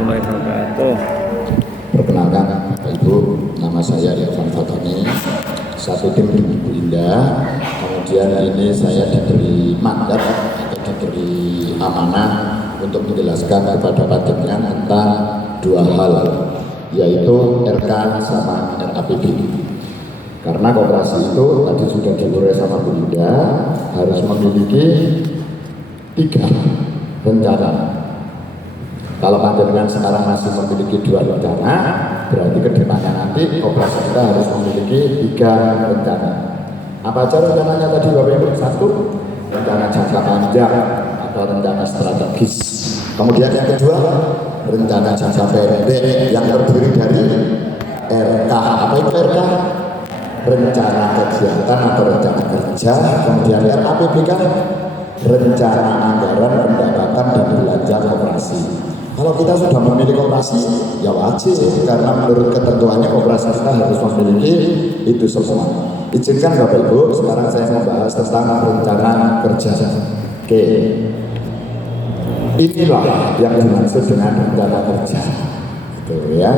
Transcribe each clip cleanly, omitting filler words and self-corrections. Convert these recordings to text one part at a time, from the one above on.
warahmatullahi wabarakatuh. Perkenalkan Bapak Ibu, nama saya Irfan Fatoni, satu tim dengan Bu Indah. Kemudian ini saya diberi mandat atau diberi amanah untuk menjelaskan kepada panjenengan tentang dua hal, yaitu RK sama RAPB. Karena koperasi itu tadi sudah diurus sama Bu Indah, harus memiliki 3 rencana. Kalau panjenengan sekarang masih memiliki 2 rencana, berarti kedepannya nanti operasi kita harus memiliki 3 rencana. Apa aja rencananya tadi Bapak Ibu? 1, rencana jangka panjang atau rencana strategis. Kemudian yang kedua, rencana jangka pendek yang terdiri dari RK. Apa itu RK? Rencana kegiatan atau rencana kerja. Kemudian RAPB kan rencana anggaran, pendapatan dan belanja koperasi. Kalau kita sudah memiliki koperasi, ya wajib, karena menurut ketentuannya koperasi kita harus memiliki itu semua. Izinkan Bapak Ibu, sekarang saya membahas tentang rencana kerja. Oke, inilah yang dimaksud dengan rencana kerja. Gitu ya,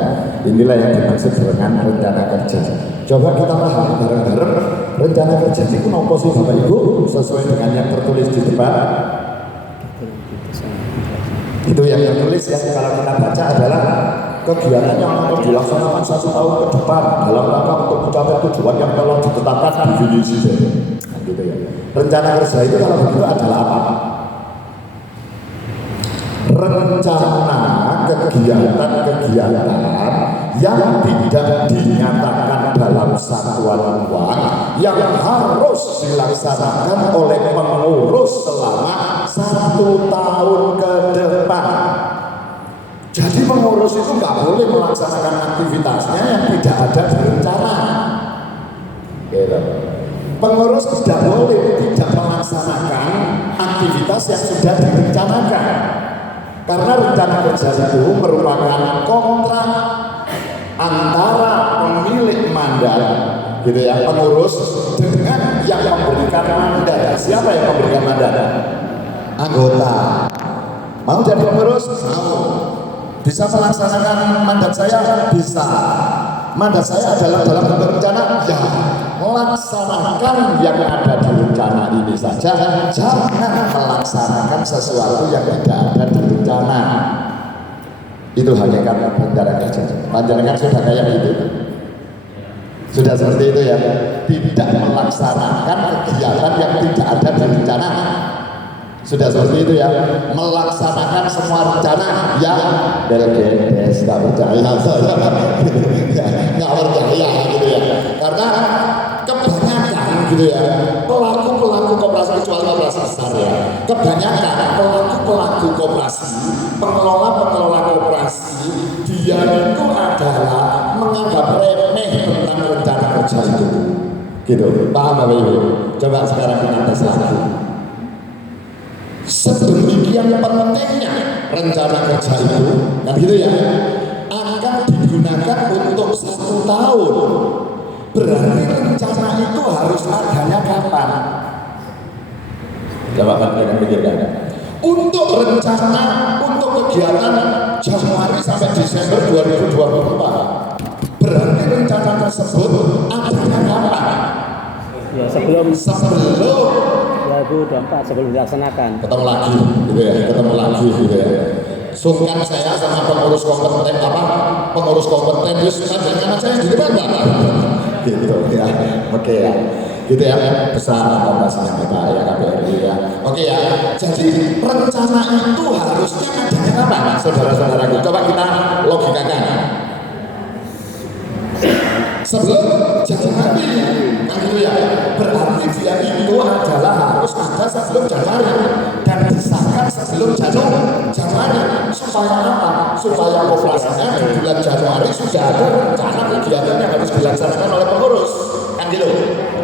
inilah yang dimaksud dengan rencana kerja. Coba kita paham bareng-bareng rencana kerja itu apa sih Bapak Ibu, sesuai dengan yang tertulis di depan. Itu yang tertulis ya, kalau kita baca adalah kegiatan yang akan dilaksanakan 1 tahun ke depan dalam rangka untuk mencapai tujuan yang telah ditetapkan definisi. Nah, gitu ya. Rencana kerja itu kalau begitu adalah apa? Rencana kegiatan-kegiatan yang tidak dinyatakan dalam satuan uang yang harus dilaksanakan oleh pengurus selama 1 tahun ke depan. Jadi pengurus itu nggak boleh melaksanakan aktivitasnya yang tidak ada di rencana. Pengurus tidak boleh tidak melaksanakan aktivitas yang sudah direncanakan. Karena rencana kerja itu merupakan kontrak antara pemilik mandat, gitu ya, pengurus dengan yang memberikan mandat. Siapa yang memberikan mandat? Anggota. Mau jadi pengurus? Mau. Bisa melaksanakan mandat saya? Bisa. Mandat saya adalah dalam bentuk rencana? Ya. Melaksanakan yang ada di rencana ini saja, jangan melaksanakan sesuatu yang tidak ada di rencana. Itu hakikat rencana kerja. Panjenengan sudah kayak gitu, sudah seperti itu ya, tidak melaksanakan kegiatan yang tidak ada di rencana. Sudah seperti itu ya, melaksanakan semua rencana yang delges, nggak percaya, nggak percaya gitu ya, karena kebanyakan gitu ya pelaku koperasi, kecuali koperasi besar ya, kebanyakan pelaku koperasi, pengelola koperasi, dia itu adalah menganggap remeh tentang rencana kerja itu, gitu. Paham Bapak Ibu? Coba sekarang kita tes lagi. Sedemikian pentingnya rencana kerja itu, kan gitu ya, akan digunakan untuk 1 tahun. Berarti rencana itu harus adanya kapan? Coba kalian pikirkan. Untuk rencana, untuk kegiatan Januari sampai Desember 2024, berarti rencana tersebut adanya kapan? Ya, sebelum 2024 sebelum dilaksanakan. Ketemu lagi, gitu ya, ketemu lagi, gitu ya. Sungkan saya sama pengurus kompeten terus jangan aja yang di depan Pak. Gitu ya, oke ya, gitu ya, besar koperasinya kita ya, KBRI ya, oke ya. Jadi rencana itu harusnya adanya kapan, saudara-saudaraku? Coba kita logikakan. Sebelum Januari, kan gitu ya, berarti dia itu adalah harus ada sebelum Januari dan disahkan sebelum Januari. Supaya apa? Supaya operasinya di bulan Januari sudah ada rencana kegiatan yang harus dilaksanakan oleh pengurus, kan gitu.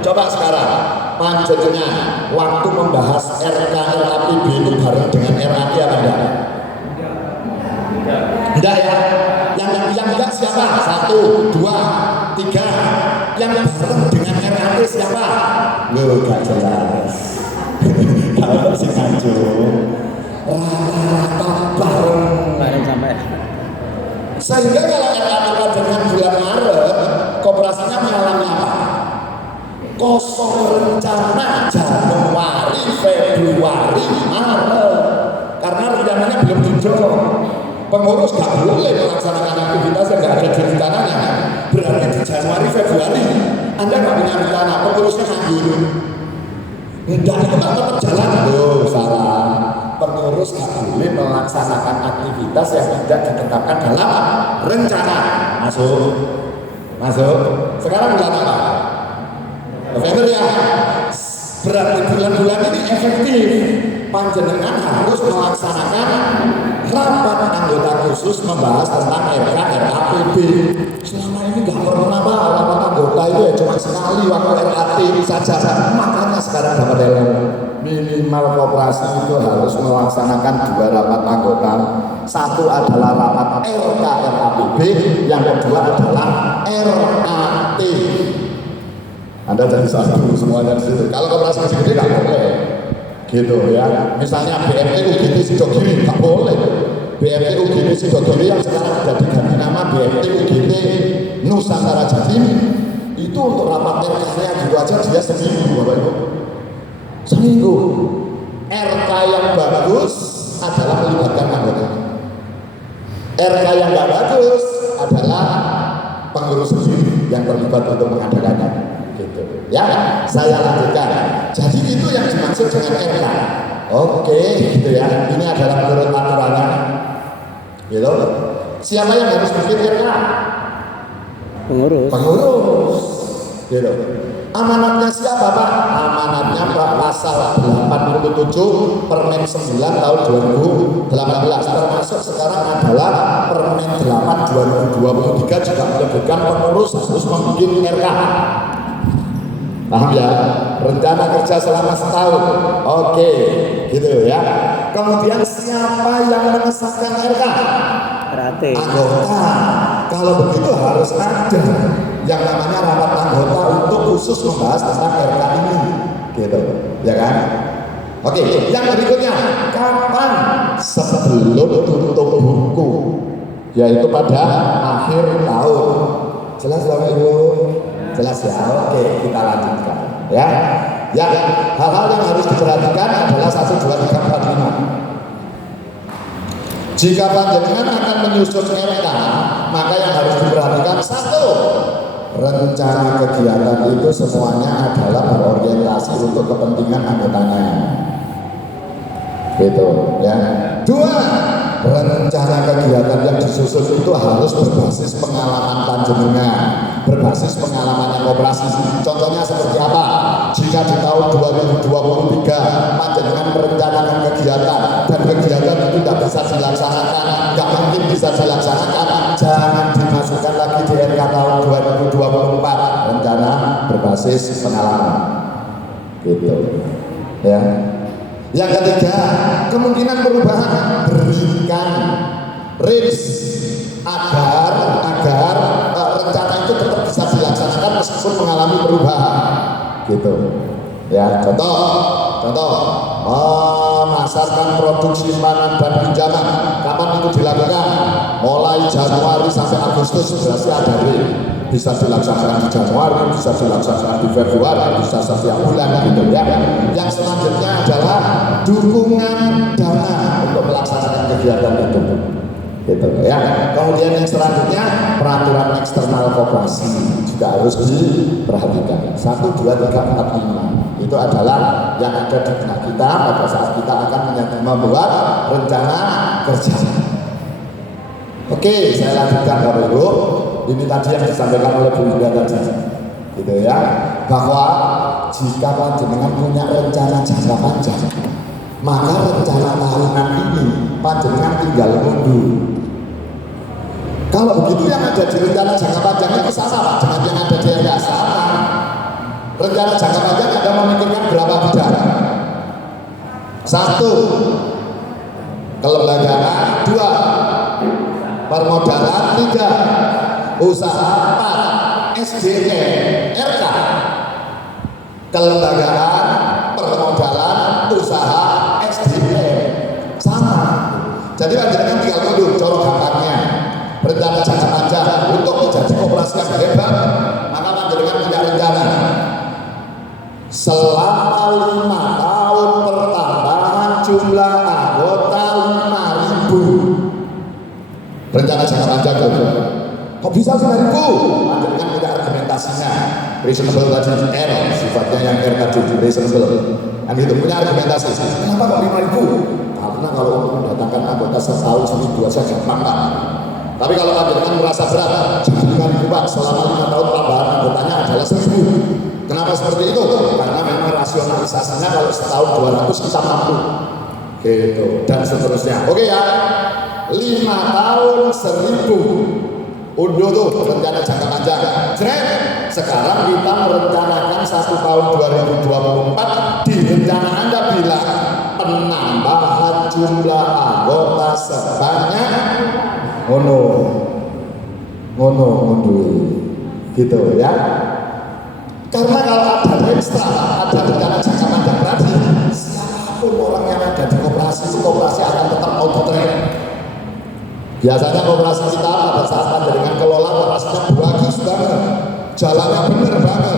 Coba sekarang panjenengan waktu membahas RK RAPB itu bareng dengan RAT apa enggak? Enggak ya? Yang enggak siapa? 1, 2, 3. Yang bareng dengan RAT siapa? Loh, gak jelas. Kalau si Kanjo rata-rata bareng Bareng sampai Sehingga kalau RKPK dengan bulan Maret, koperasinya mengalami apa? Kosong rencana Januari, Februari, Maret. Karena rencananya belum didorong. Pengurus gak boleh melaksanakan aktivitas yang gak ada di rencananya. Berarti di Januari, Februari Anda gak punya rencana, pengurusnya nganggur. Dan itu kan tetap jalan. Loh, salah. Pengurus gak boleh melaksanakan aktivitas yang tidak ditetapkan dalam rencana. Masuk. Sekarang bulan apa? November ya. Berarti bulan-bulan ini efektif. Panjenengan harus melaksanakan rapat anggota khusus membahas tentang RKPB. Selama ini nggak pernah rapat anggota itu ya cuma sekali waktu RAT saja. Makanya sekarang dapat minimal koperasi itu harus melaksanakan 2 rapat anggota. Satu adalah rapat RKPB, yang kedua adalah RAT. Anda jadi satu semuanya di situ. Kalau koperasi gede nggak boleh. Gitu ya, misalnya BMT UGT Sidogiri nggak boleh. BMT UGT Sidogiri yang sekarang sudah diganti nama BMT UGT Nusantara Jatim, itu untuk rapat RK-nya gitu aja dia seminggu, Bapak Ibu. Seminggu. RK yang bagus adalah melibatkan anggota. RK yang nggak bagus adalah pengurus sendiri yang terlibat untuk mengadakannya. Gitu. Ya, saya lanjutkan. Jadi itu yang dimaksud dengan RK. Oke, gitu ya. Ini adalah menurut aturannya. Gitu. Siapa yang harus bikin RK? Pengurus. Gitu. Amanatnya siapa, Pak? Amanatnya Pak pasal 87 Permen 9 tahun 2018, termasuk sekarang adalah Permen 8 2023 juga menyebutkan pengurus harus membuat RK. Paham ya? Rencana kerja selama setahun. Oke, gitu ya. Kemudian siapa yang mengesahkan RK? RAT. Anggota. Kalau begitu harus ada yang namanya rapat anggota untuk khusus membahas tentang RK ini. Gitu, ya kan? Oke, yang berikutnya, kapan? Sebelum tutup buku, yaitu pada akhir tahun. Jelas Bapak Ibu? Jelas ya, oke, kita lanjutkan ya. Hal-hal yang harus diperhatikan adalah 1, 2, 3, 4, 5. Jika panjenengan akan menyusun RK, maka yang harus diperhatikan 1, rencana kegiatan itu semuanya adalah berorientasi untuk kepentingan anggotanya. Gitu ya. 2, rencana kegiatan yang disusun itu harus berbasis pengalaman panjenengan, berbasis pengalaman koperasi. Contohnya seperti apa? Jika di tahun 2023 panjenengan merencanakan kegiatan dan kegiatan itu tidak bisa dilaksanakan, nggak mungkin bisa dilaksanakan, jangan dimasukkan lagi di RK tahun 2024. Rencana berbasis pengalaman. Gitu ya. Yang ketiga, kemungkinan perubahan, berikan range agar rencana itu tetap bisa dilaksanakan meskipun mengalami perubahan. Gitu ya. Contoh memasarkan produk simpanan dan pinjaman, kapan itu dilakukan? Mulai Januari sampai Agustus sudah ada bisa dilaksanakan di Januari, bisa dilaksanakan di Februari, bisa setiap bulan gitu ya. Yang selanjutnya adalah dukungan dana untuk melaksanakan kegiatan itu. Gitu ya. Kemudian yang selanjutnya peraturan eksternal koperasi juga harus diperhatikan. 1, 2, 3, 4, 5. Itu adalah yang ada di benak kita pada saat kita akan membuat rencana kerja. Oke, saya lanjutkan Bapak Ibu. Ini tadi yang disampaikan oleh Bu Indah tadi, gitu ya, bahwa jika panjenengan punya rencana jangka panjang, maka rencana tahunan ini panjenengan tinggal mundur. Kalau begitu yang ada di rencana jangka panjang itu sama dengan yang ada di RK sama. Rencana jangka panjang Anda memikirkan berapa bidang? 1, kelembagaan. 2, permodalan. 3, usaha. 4, SDM, RK, kelembagaan, permodalan, usaha, SDM sama. Jadi panjenengan tinggal mundur, cara gampangnya rencana jangka panjang untuk menjadi koperasi yang hebat, maka panjenengan punya rencana selama 5 tahun pertambahan jumlah anggota 5.000. Rencana jangka panjang itu. Kok bisa 9.000? Panjenengan punya argumentasinya. Reasonable tadi R, sifatnya yang R tadi reasonable. Kan itu punya argumentasi. Kenapa kok 5.000? Karena kalau untuk mendatangkan anggota setahun 1.000 aja gampang Pak. Tapi kalau panjenengan merasa berat, jangan 5.000 Pak. Selama 5 tahun tambahan anggotanya adalah 1.000. Kenapa seperti itu? Karena memang rasionalisasinya kalau setahun 200 kita mampu. Gitu dan seterusnya. Oke ya. 5 tahun 1.000. Unduh tuh rencana jangka panjang. Jret. Sekarang kita merencanakan 1 tahun 2024. Di rencana Anda bilang penambahan jumlah anggota sebanyak ngono gitu ya. Karena kalau ada ekstra, ada rencana jangka panjang tadi, siapapun orang yang ada di koperasi itu koperasi akan tetap auto track. Biasanya koperasi kita pada saat panjenengan kelola koperasinya bagus banget, jalannya bener banget.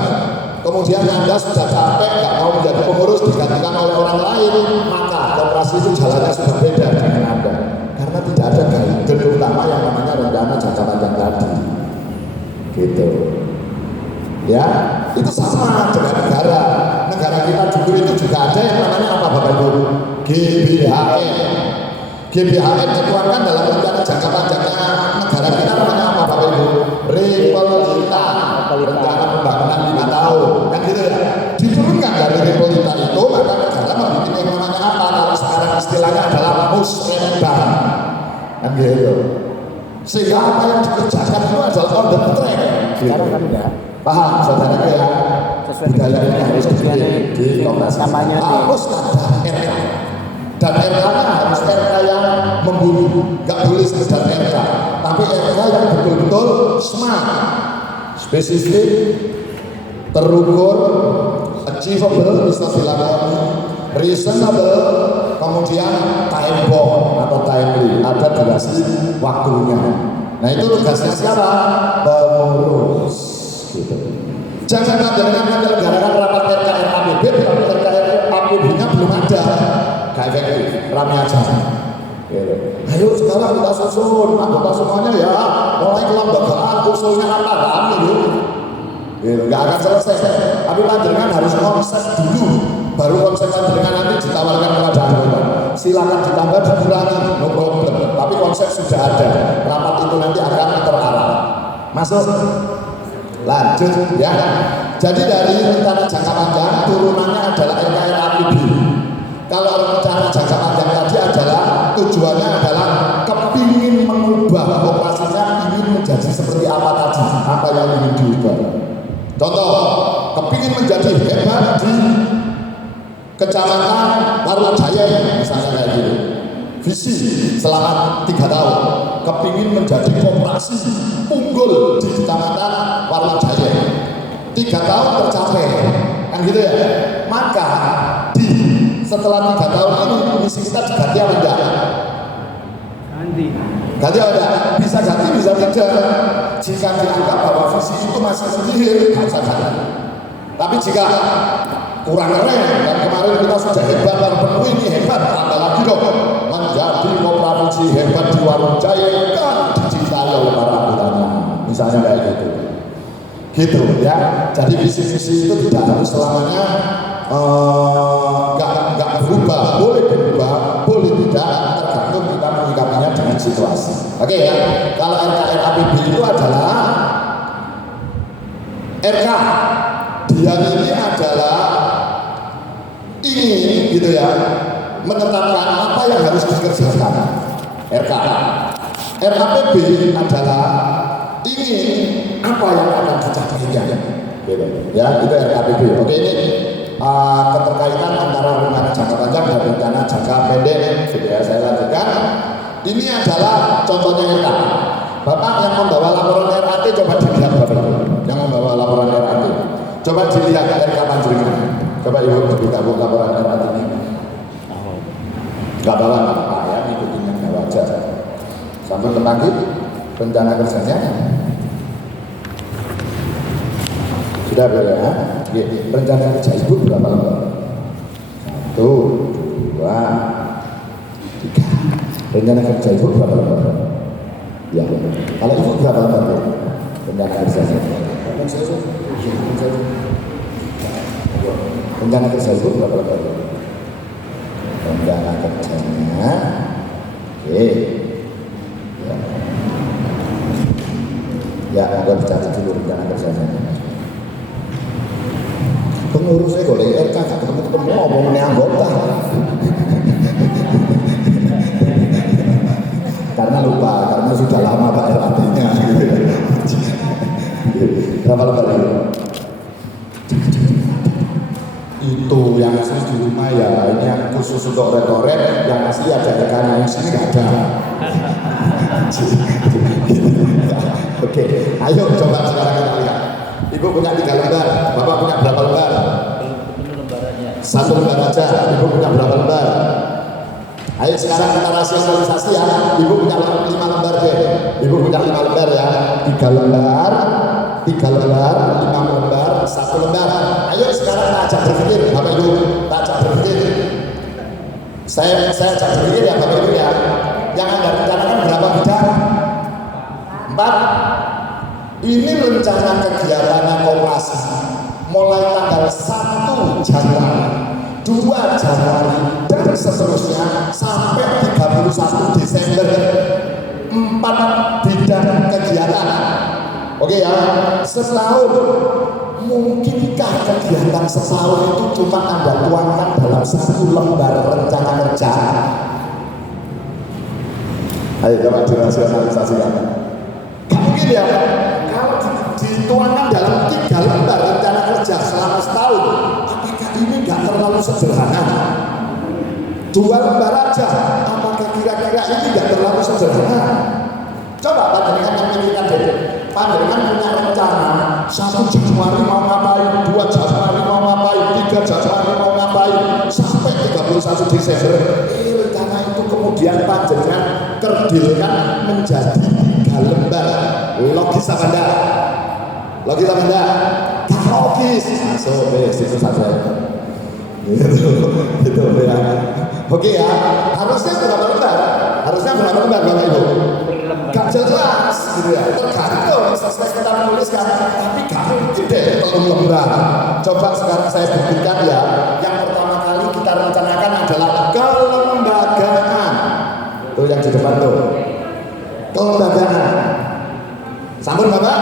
Kemudian Anda sudah capek, nggak mau menjadi pengurus, digantikan oleh orang lain, maka koperasi itu jalannya sudah beda dengan Anda. Karena tidak ada guide utama yang namanya rencana jangka panjang tadi. Gitu. Ya, itu sama dengan negara. Negara kita dulu itu juga ada yang namanya apa Bapak Ibu? GBHN. GBHN dikeluarkan dalam rencana jangka panjangnya negara kita namanya apa Bapak Ibu? Repelita. Rencana pembangunan 5 tahun. Kan gitu ya. Diturunkan dari Repelita itu maka negara membuat yang namanya apa? Kalau sekarang istilahnya adalah musrenbang. Kan gitu. Sehingga apa yang dikerjakan itu adalah on the track. Sekarang kan enggak. Paham saudara ya? Budaya ini harus di koperasi. Harus ada RK. Dan RK-nya harus RK yang membunuh, nggak boleh sekedar RK, tapi RK yang betul-betul smart, spesifik, terukur, achievable, bisa dilakoni, reasonable, kemudian time bomb atau timely, ada durasi waktunya. Nah itu tugasnya siapa? Pengurus. Gitu. Jangan menyelenggarakan rapat RKRAPB, tapi RKRAPB-nya belum ada. Gak efektif, rame aja. Gitu. Ayo sekarang kita susun anggota semuanya ya, mulai kelembagaan usulnya apa rame gitu. Gitu. Gak akan selesai. Tapi panjenengan harus konsep dulu, baru konsep panjenengan nanti ditawarkan kepada anggota. Silakan ditambah dikurangi, no problem. Tapi konsep sudah ada. Rapat itu nanti akan terarah. Masuk. Lanjut ya. Jadi dari rencana jangka panjang turunannya adalah RKRAPB. Kalau rencana jangka panjang tadi adalah tujuannya adalah kepingin mengubah operasinya, ingin menjadi seperti apa tadi, apa yang ingin diubah. Contoh, kepingin menjadi hebat di Kecamatan Warnajaya misalnya kayak gitu. Visi selama 3 tahun kepingin menjadi koperasi unggul di Kecamatan Warnajaya. 3 tahun tercapai kan gitu ya. Maka setelah 3 tahun ini misi kita diganti apa enggak? Ganti apa enggak? Bisa ganti, bisa tidak. Jika dianggap bahwa visi itu masih sendiri, nggak usah ganti. Tapi jika kurang keren dan kemarin kita sudah hebat dan penuh ini hebat, tambah lagi dong menjadi koperasi hebat di Warnajaya kan dicintai oleh para anggotanya, misalnya kayak gitu ya. Jadi visi-visi itu tidak harus selamanya nggak berubah, boleh berubah, boleh tidak, tergantung kita menyikapinya dengan situasi. Oke ya, kalau RKRAPB itu adalah RK, dia ini adalah ingin gitu ya menetapkan apa yang harus dikerjakan. RK, RAPB adalah ingin apa yang akan dicapainya. Gitu. Ya, itu RAPB. Oke, ini keterkaitan antara rencana jangka panjang dan rencana jangka pendek. Gitu ya, saya lanjutkan. Ini adalah contohnya RK. Bapak yang membawa laporan RAT coba dilihat Bapak. Yang membawa laporan RAT. Coba dilihat RK panjenengan. Coba Ibu berita laporan RAT ini. Enggak bawa apa ya, ngikutin yang bawa aja. Sampai terpanggil. rencana kerjanya sudah boleh ya. Rencana kerja ibu berapa lembar? 1, 2, 3. Rencana kerja ibu berapa lembar? Ya, kalau ibu berapa lembar? Rencana kerjanya? Rencana kerja ibu berapa lembar? Rencana kerjanya, oke. Ya, agak bicara dulu rencana kerjanya. Pengurusnya golek RK gak ketemu-ketemu ngomongin anggota. Karena lupa, karena sudah lama Pak RAT-nya gitu. Berapa lembar itu? Itu yang asli di rumah ya, ini yang khusus untuk retoret, yang asli ada RK-nya, yang sini nggak ada. Oke, ayo coba sekarang kita lihat. Ibu punya 3 lembar, Bapak punya berapa lembar? 1 lembar aja. Ibu punya berapa lembar? Ayo sekarang kita rasionalisasi ya. Ibu punya 5 lembar deh. Ibu punya 5 lembar ya. 3 lembar, 3 lembar, 5 lembar, 1 lembar. Ayo sekarang kita ajak berpikir, Bapak Ibu, kita ajak berpikir. Saya ajak berpikir ya Bapak Ibu ya. Yang Anda rencanakan berapa bidang? 4. Ini rencana kegiatan koperasi mulai tanggal 1 Januari, 2 Januari, dan seterusnya sampai 31 Desember. 4 bidang kegiatan. Oke ya, setahun. Mungkinkah kegiatan setahun itu cuma Anda tuangkan dalam 1 lembar rencana kerja? Ayo coba dirasionalisasikan. Gak mungkin ya. Kalau dituangkan dalam 3 lembar rencana kerja selama setahun, apakah ini gak terlalu sederhana? 2 lembar aja, apakah kira-kira ini gak terlalu sederhana? Coba panjenengan yang memikirkan deh. Panjenengan punya rencana 1 Januari mau ngapain, 2 Januari mau ngapain, 3 Januari mau ngapain, sampai 31 Desember. Rencana itu kemudian panjenengan kerdilkan menjadi 3 lembar. Logis apa enggak? Logis apa enggak? Gak logis. Masuk itu saja. Gitu ya. Oke ya. Harusnya berapa lembar? Harusnya berapa lembar Bapak Ibu? Gak jelas gitu ya. Tergantung sesuai kita menuliskan. Tapi gak mungkin deh 3 lembar. Coba sekarang saya buktikan ya. Yang pertama kali kita rencanakan adalah kelembagaan. Tuh yang di depan tuh. Kelembagaan. Sampun Bapak?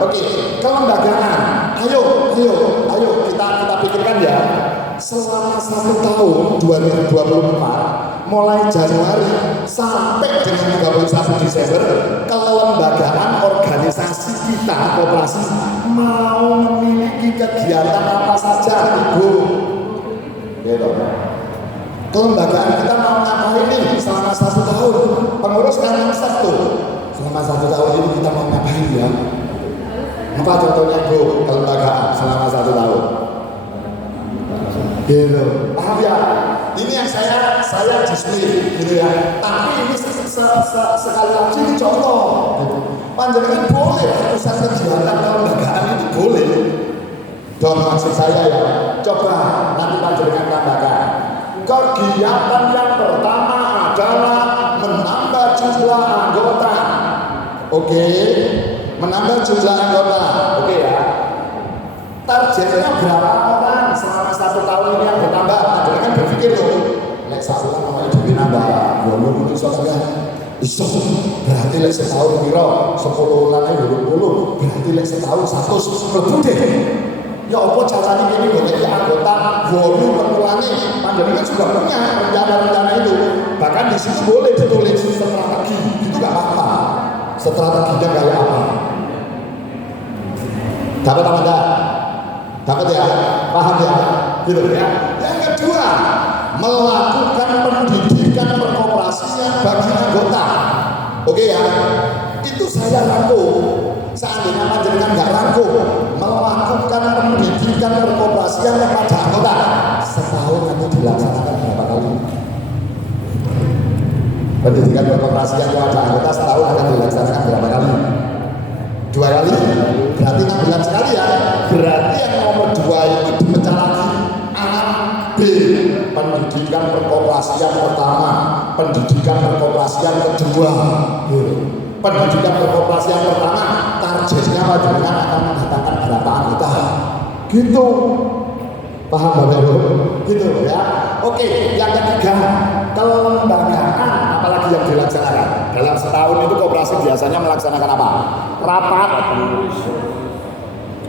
Oke, kelembagaan. Ayo kita pikirkan ya. Selama 1 tahun 2024 mulai Januari sampai dengan 31 Desember, kelembagaan organisasi kita koperasi mau memiliki kegiatan apa saja Ibu? Gitu. Kelembagaan kita mau ngapain nih selama 1 tahun? Pengurus kan satu. Selama 1 tahun ini kita mau ngapain ya? Apa contohnya Bu, kelembagaan selama 1 tahun? Gitu. Paham ya? Ini yang saya display gitu ya. Tapi ini sekali lagi ini contoh. Gitu. Panjenengan boleh pusat kegiatan kelembagaan itu boleh. Dong maksud saya ya. Coba nanti panjenengan tambahkan. Kegiatan yang pertama adalah menambah jumlah anggota. Oke, menambah jumlah anggota. Oke ya. Targetnya berapa orang selama 1 tahun ini yang bertambah? Jadi kan berpikir tuh, lek satu nama itu nambah, volume itu soalnya iso. Berarti lek setahun piro 10 lane 20, berarti lek setahun 100 lebih deh. Ya apa caranya ini boleh anggota volume perpulangnya? Panjenengan juga punya rencana-rencana itu. Bahkan di situ boleh ditulis strategi, itu nggak apa-apa. Strateginya kayak apa? Dapat apa enggak? Dapat ya? Paham ya? Gitu ya. Yang kedua, melakukan pendidikan perkoperasian bagi anggota. Oke ya? Itu saya rangkum. Seandainya panjenengan nggak rangkum, melakukan pendidikan perkoperasian kepada anggota, setahun nanti dilaksanakan berapa kali? Pendidikan berkoperasi yang ada anggota setahun akan dilaksanakan berapa kali? 2 kali? Berarti 6 bulan sekali ya. Berarti yang nomor 2 itu dipecah lagi. A, B, pendidikan berkoperasi yang pertama, pendidikan berkoperasi yang kedua. Pendidikan berkoperasi yang pertama, targetnya dengan akan mendatangkan berapa anggota? Gitu. Paham Bapak Ibu? Gitu ya. Oke, yang ketiga, kelembagaan apalagi yang dilaksanakan. Dalam setahun itu koperasi biasanya melaksanakan apa? Rapat.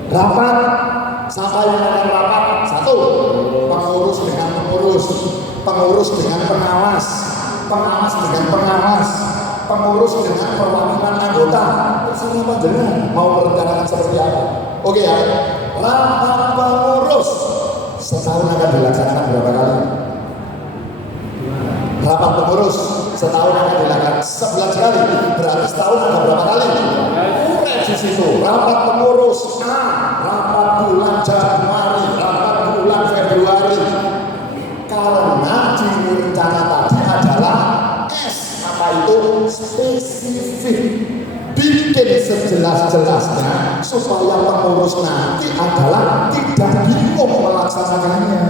Rapat. Siapa yang akan rapat? 1. Pengurus dengan pengurus, pengurus dengan pengawas, pengawas dengan pengawas, pengurus dengan perwakilan anggota. Terserah panjenengan mau merencanakan seperti apa. Oke ya. Rapat pengurus setahun akan dilaksanakan berapa kali? Rapat pengurus setahun akan dilaksanakan 11 kali. Berarti setahun ada berapa kali? Di situ rapat pengurus A, rapat bulan Januari, rapat bulan Februari. Karena di rencana tadi adalah S, apa itu? Spesifik. Bikin sejelas-jelasnya supaya pengurus nanti adalah tidak bingung melaksanakannya.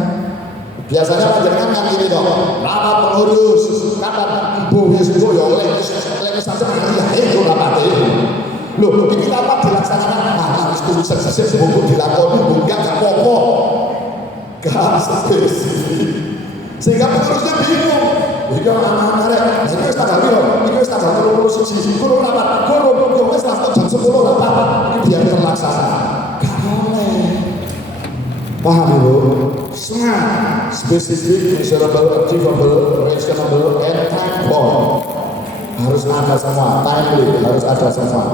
Biasanya panjenengan kan gini dong, rapat pengurus, kata ibu Yesus ya oleh saja ya itu rapat itu. Loh, ini rapat dilaksanakan, harus sukses buku dilakoni, enggak apa-apa, gak spesifik, sehingga pengurusnya bingung. Jadi anak-anak ini wis tanggal piro? Ini wis tanggal 31. Kulo rapat, kulo wis langsung jam 10 rapat. Ini biar terlaksana. Gak boleh. Paham Bu? Smart, specific, measurable, achievable, reasonable, and time-bound. Harus ada semua, timely, harus ada semua.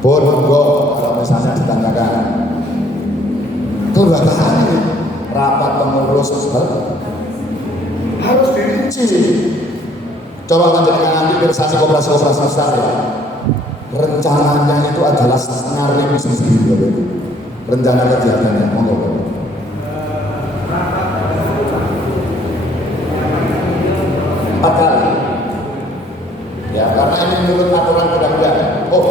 Monggo kalau misalnya ditanyakan kelembagaan rapat pengurus harus dirinci. Coba panjenengan nanti organisasi koperasi besar ya. Rencananya itu adalah ngaring sendiri. Rencana kegiatannya, monggo. Kali. Ya, karena ini menurut aturan undang-undang. Oh,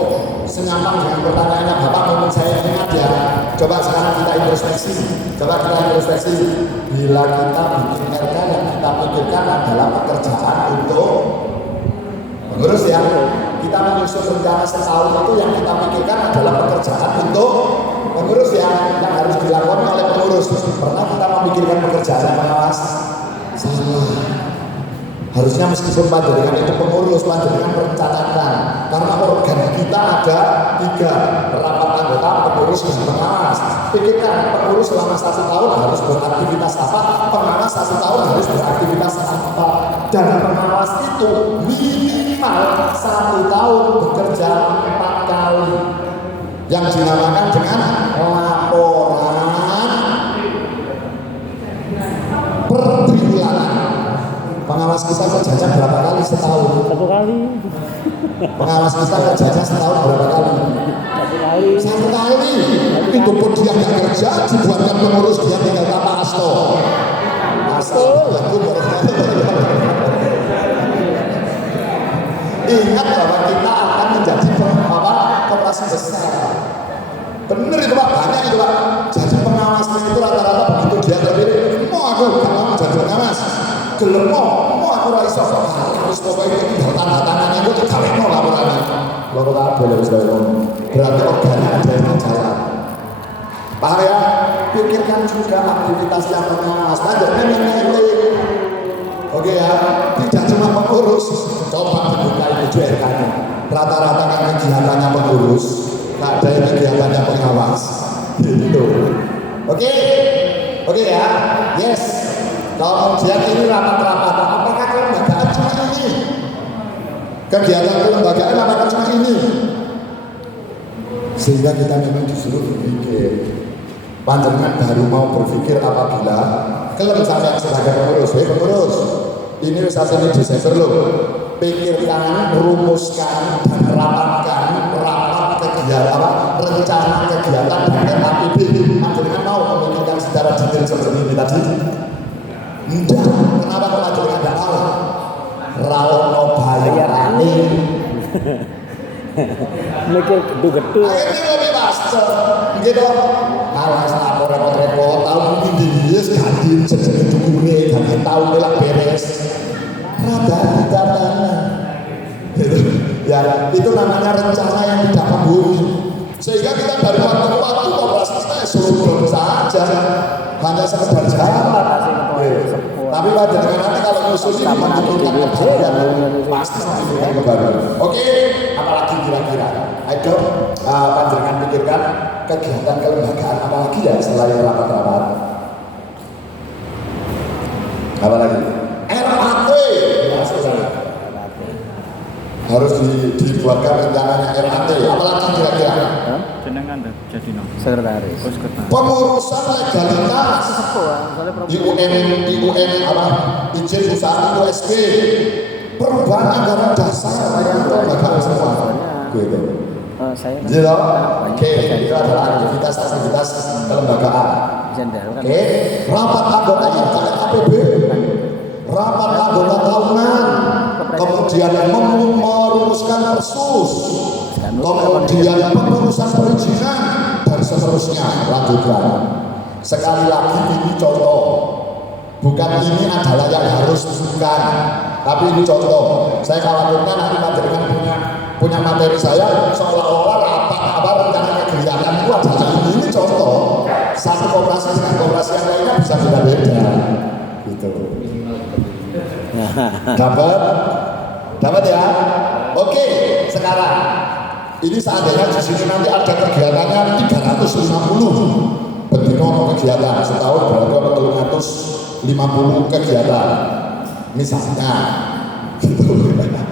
senyaman dengan pertanyaannya Bapak mungkin saya ingat ya. Coba sekarang kita introspeksi. Bila kita bikin RK yang kita pikirkan adalah pekerjaan untuk pengurus ya. Kita menyusun rencana setahun itu yang kita pikirkan adalah pekerjaan untuk pengurus ya, yang harus dilakukan oleh pengurus. Pernah kita memikirkan pekerjaan pengawas? Salah. Harusnya meskipun panjenengan itu pengurus, panjenengan merencanakan. Karena organ kita ada 3, rapat anggota, pengurus, dan pengawas. Pikirkan, pengurus selama 1 tahun harus beraktivitas apa, pengawas 1 tahun harus beraktivitas apa. Dan pengawas itu minimal 1 tahun bekerja 4 kali. Yang dinamakan dengan laporan pertriwulan. Pengawas kita kerjanya berapa kali setahun? 1 kali. Pengawas kita kerjanya setahun berapa kali? 1 kali. Itu pun dia nggak kerja, dibuatkan pengurus dia tinggal apa Asto. Ingat bahwa kita akan menjadi koperasi besar. Bener itu Pak, banyak itu Pak. Jadi pengawasnya itu rata-rata begitu dia terpilih, mau aku mau jadi pengawas. Gelem mau aku ora iso kok. Wis pokoke iki tanda-tandane itu digawekno laporane. Loro kabeh wis kaya ngono. Berarti organnya ada yang jalan. Paham ya? Pikirkan juga aktivitas yang pengawas. Panjenengan yang oke ya, tidak cuma pengurus. Coba dibuka itu RK-nya. Rata-rata kan kegiatannya pengurus, nggak ada yang kegiatannya pengawas. Gitu. Oke ya, yes. Kemudian ini rapat-rapat, apakah kelembagaan cuma ini? Kegiatan kelembagaan apakah cuma ini? Sehingga kita memang disuruh berpikir. Panjenengan baru mau berpikir apabila kelem sampai sebagai pengurus, pengurus. Ini saat ini Desember loh. Pikirkan, rumuskan dan rapatkan rapat kegiatan rencana kegiatan dan RAPB. Panjenengan mau memikirkan secara detail seperti ini tadi? Enggak, kenapa panjenengan tidak tahu? ra ono bayarane. Mikir gedhe-gedhe. Akhirnya lebih master, gitu. Malah aku repot-repot, tahun ini dia ganti jenenge dukune, ganti tahun melak beres. Rada ditanya, gitu. Ya itu namanya rencana yang tidak membumi. Sehingga kita dari waktu ke waktu operasi kita suruh saja, hanya sekedar jalan. Tapi dengan nanti kalau musuh ini membutuhkan kebahagiaan, pasti membutuhkan kebahagiaan. Oke, apalagi kira-kira? Ayo, panjenengan pikirkan kegiatan kelembagaan apalagi ya selain rapat-rapat. Apalagi? RAT. Harus dibuatkan rencananya RAT. Apalagi kira-kira? Jenengan jadi Sekretaris. Pengurusan legalitas IUN apa izin usaha USB, perubahan anggaran dasar lembagaan semua gitu. Saya Gitu. Oke, itu adalah aktivitas kelembagaan. Oke, rapat anggota APB, rapat anggota tahunan, kemudian merumuskan persus, kemudian pengurusan perizinan dan seterusnya. Lanjutkan. Sekali lagi ini contoh, bukan ini adalah yang harus bukan, tapi ini contoh. Saya khawatirkan nanti panjenengan punya materi saya seolah-olah apa rencana kegiatan itu adalah ini contoh. Satu koperasi dengan koperasi yang lainnya bisa beda-beda, gitu. Dapat ya? Oke, sekarang ini seandainya di sini nanti ada kegiatannya 350 bendino kegiatan setahun berarti 350 kegiatan misalnya gitu.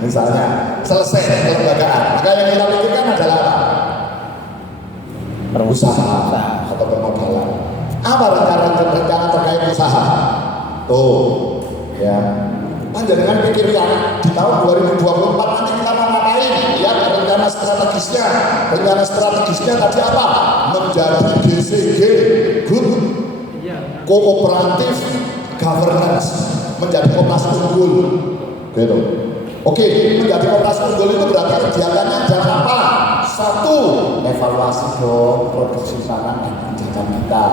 Misalnya selesai kelembagaan, maka yang kita pikirkan adalah apa? Usaha atau permodalan. Apa rencana terkait usaha? Tuh ya, panjenengan pikirkan di tahun 2024 nanti kita mau ngapain? Ya, rencana strategisnya tadi apa? Menjadi GCG, Good Cooperative Governance, menjadi koperasi unggul, gitu. Oke, menjadi koperasi unggul itu berarti kegiatannya adalah apa? Satu, evaluasi dong produksi pangan dan pinjaman kita.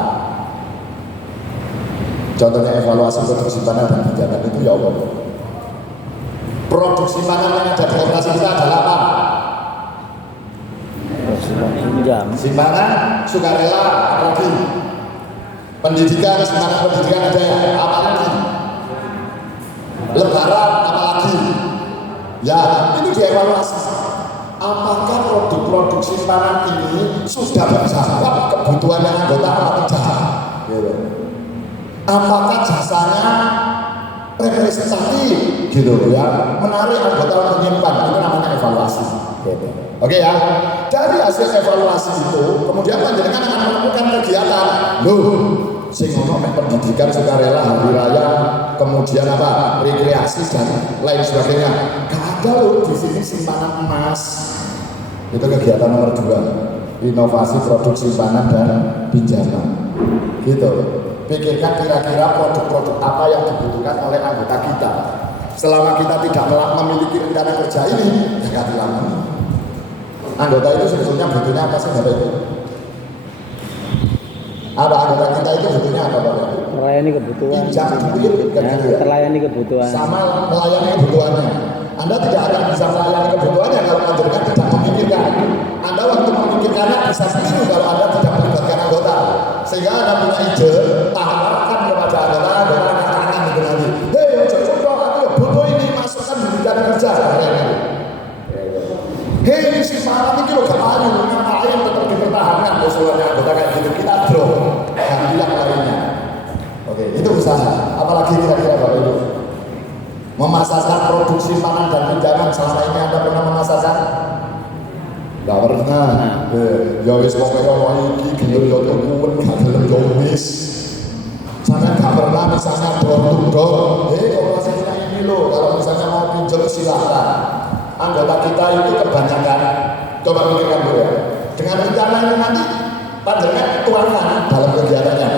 Contohnya evaluasi produksi pangan dan pinjaman itu ya Allah. Produksi pangan yang ada di koperasi kita adalah apa? Simpanan, sukarela, apalagi pendidikan, simpanan pendidikan ada ya, apalagi lebaran, apalagi ya, itu dievaluasi. Apakah produk-produk simpanan ini sudah menjawab kebutuhan yang anggota atau tidak? Gitu. Apakah jasanya representatif, gitu ya, menarik anggota untuk menyimpan? Itu namanya evaluasi. Gitu. Oke ya, dari hasil evaluasi itu kemudian panjenengan akan menemukan kegiatan. Loh, sing ono pendidikan sukarela, hari raya, kemudian apa, rekreasi dan lain sebagainya. Gak ada loh di sini simpanan emas. Itu kegiatan nomor 2, inovasi produk simpanan dan pinjaman. Gitu. Pikirkan kira-kira produk-produk apa yang dibutuhkan oleh anggota kita. Selama kita tidak memiliki rencana kerja ini, jangan dilakukan. Anggota itu sebetulnya butuhnya apa sih Bapak Ibu? Apa anggota kita itu butuhnya apa Bapak Ibu? Melayani kebutuhan. Pinjam duit, ya, terlayani kebutuhan. sama melayani kebutuhannya. Anda tidak akan bisa melayani kebutuhannya kalau panjenengan tidak memikirkan. Anda waktu memikirkannya bisa keliru kalau Anda tidak melibatkan anggota. Sehingga Anda punya ide, tawarkan kepada anggota anak-anak gitu nanti. Hei, coba aku ya butuh ini, masukkan di rencana kerja. Hei, ini si malam ini loh kemarin ngapain tetap dipertahankan usulannya anggota kayak gitu, kita drop dan bilang lainnya. Oke, itu usaha. Apalagi kira-kira Bapak Ibu memasarkan produk simpanan dan pinjaman. Selama ini Anda pernah memasarkan? Gak pernah. Ya wis pokoknya mau iki gelem yo tuku gak gelem yo wis. Sampai gak pernah misalnya door to door. Operasi kita ini loh, kalau misalnya mau pinjam silakan. Anggota kita itu kebanyakan, coba pikirkan dulu ya. Dengan rencana ini nanti panjenengan tuangkan dalam kegiatannya.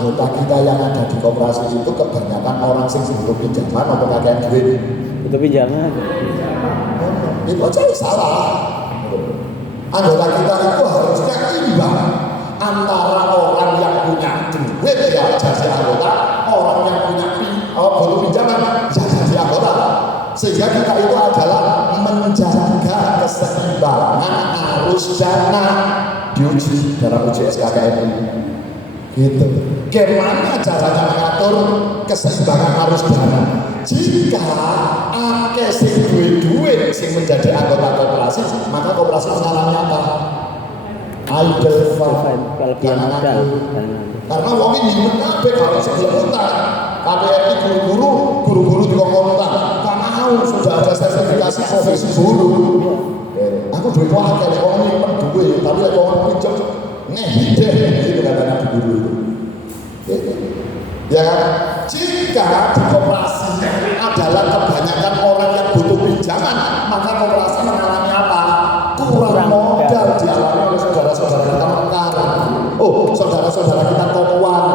anggota kita yang ada di koperasi itu kebanyakan orang sing butuh pinjaman atau kakean duit. Itu pinjaman. Itu aja salah. Anggota kita itu harusnya imbang antara orang yang punya duit ya jadi anggota, orang yang punya butuh pinjaman ya jadi anggota. Sehingga kita itu adalah menjaga keseimbangan arus dana diuji dalam uji SKKN ini. Gitu. Gimana caranya mengatur keseimbangan arus dana? Jika akeh sing duwe-duwe sing menjadi anggota koperasi, maka koperasi mengalami apa? Idle fund, kelebihan modal. Karena wong ini kabeh kalau sebelum utang, KPRI guru-guru dikongkon utang. Karena sudah ada sertifikasi profesi guru. Aku duwe akeh wong nyimpen duwe, tapi lek wong pinjam ngehideh gitu katanya di guru itu. Ya kan? Jika di koperasi adalah kebanyakan orang yang butuh pinjaman, maka koperasi mengalami apa? Kurang modal dialami oleh saudara-saudara kita mekar. Oh, saudara-saudara kita tokoan.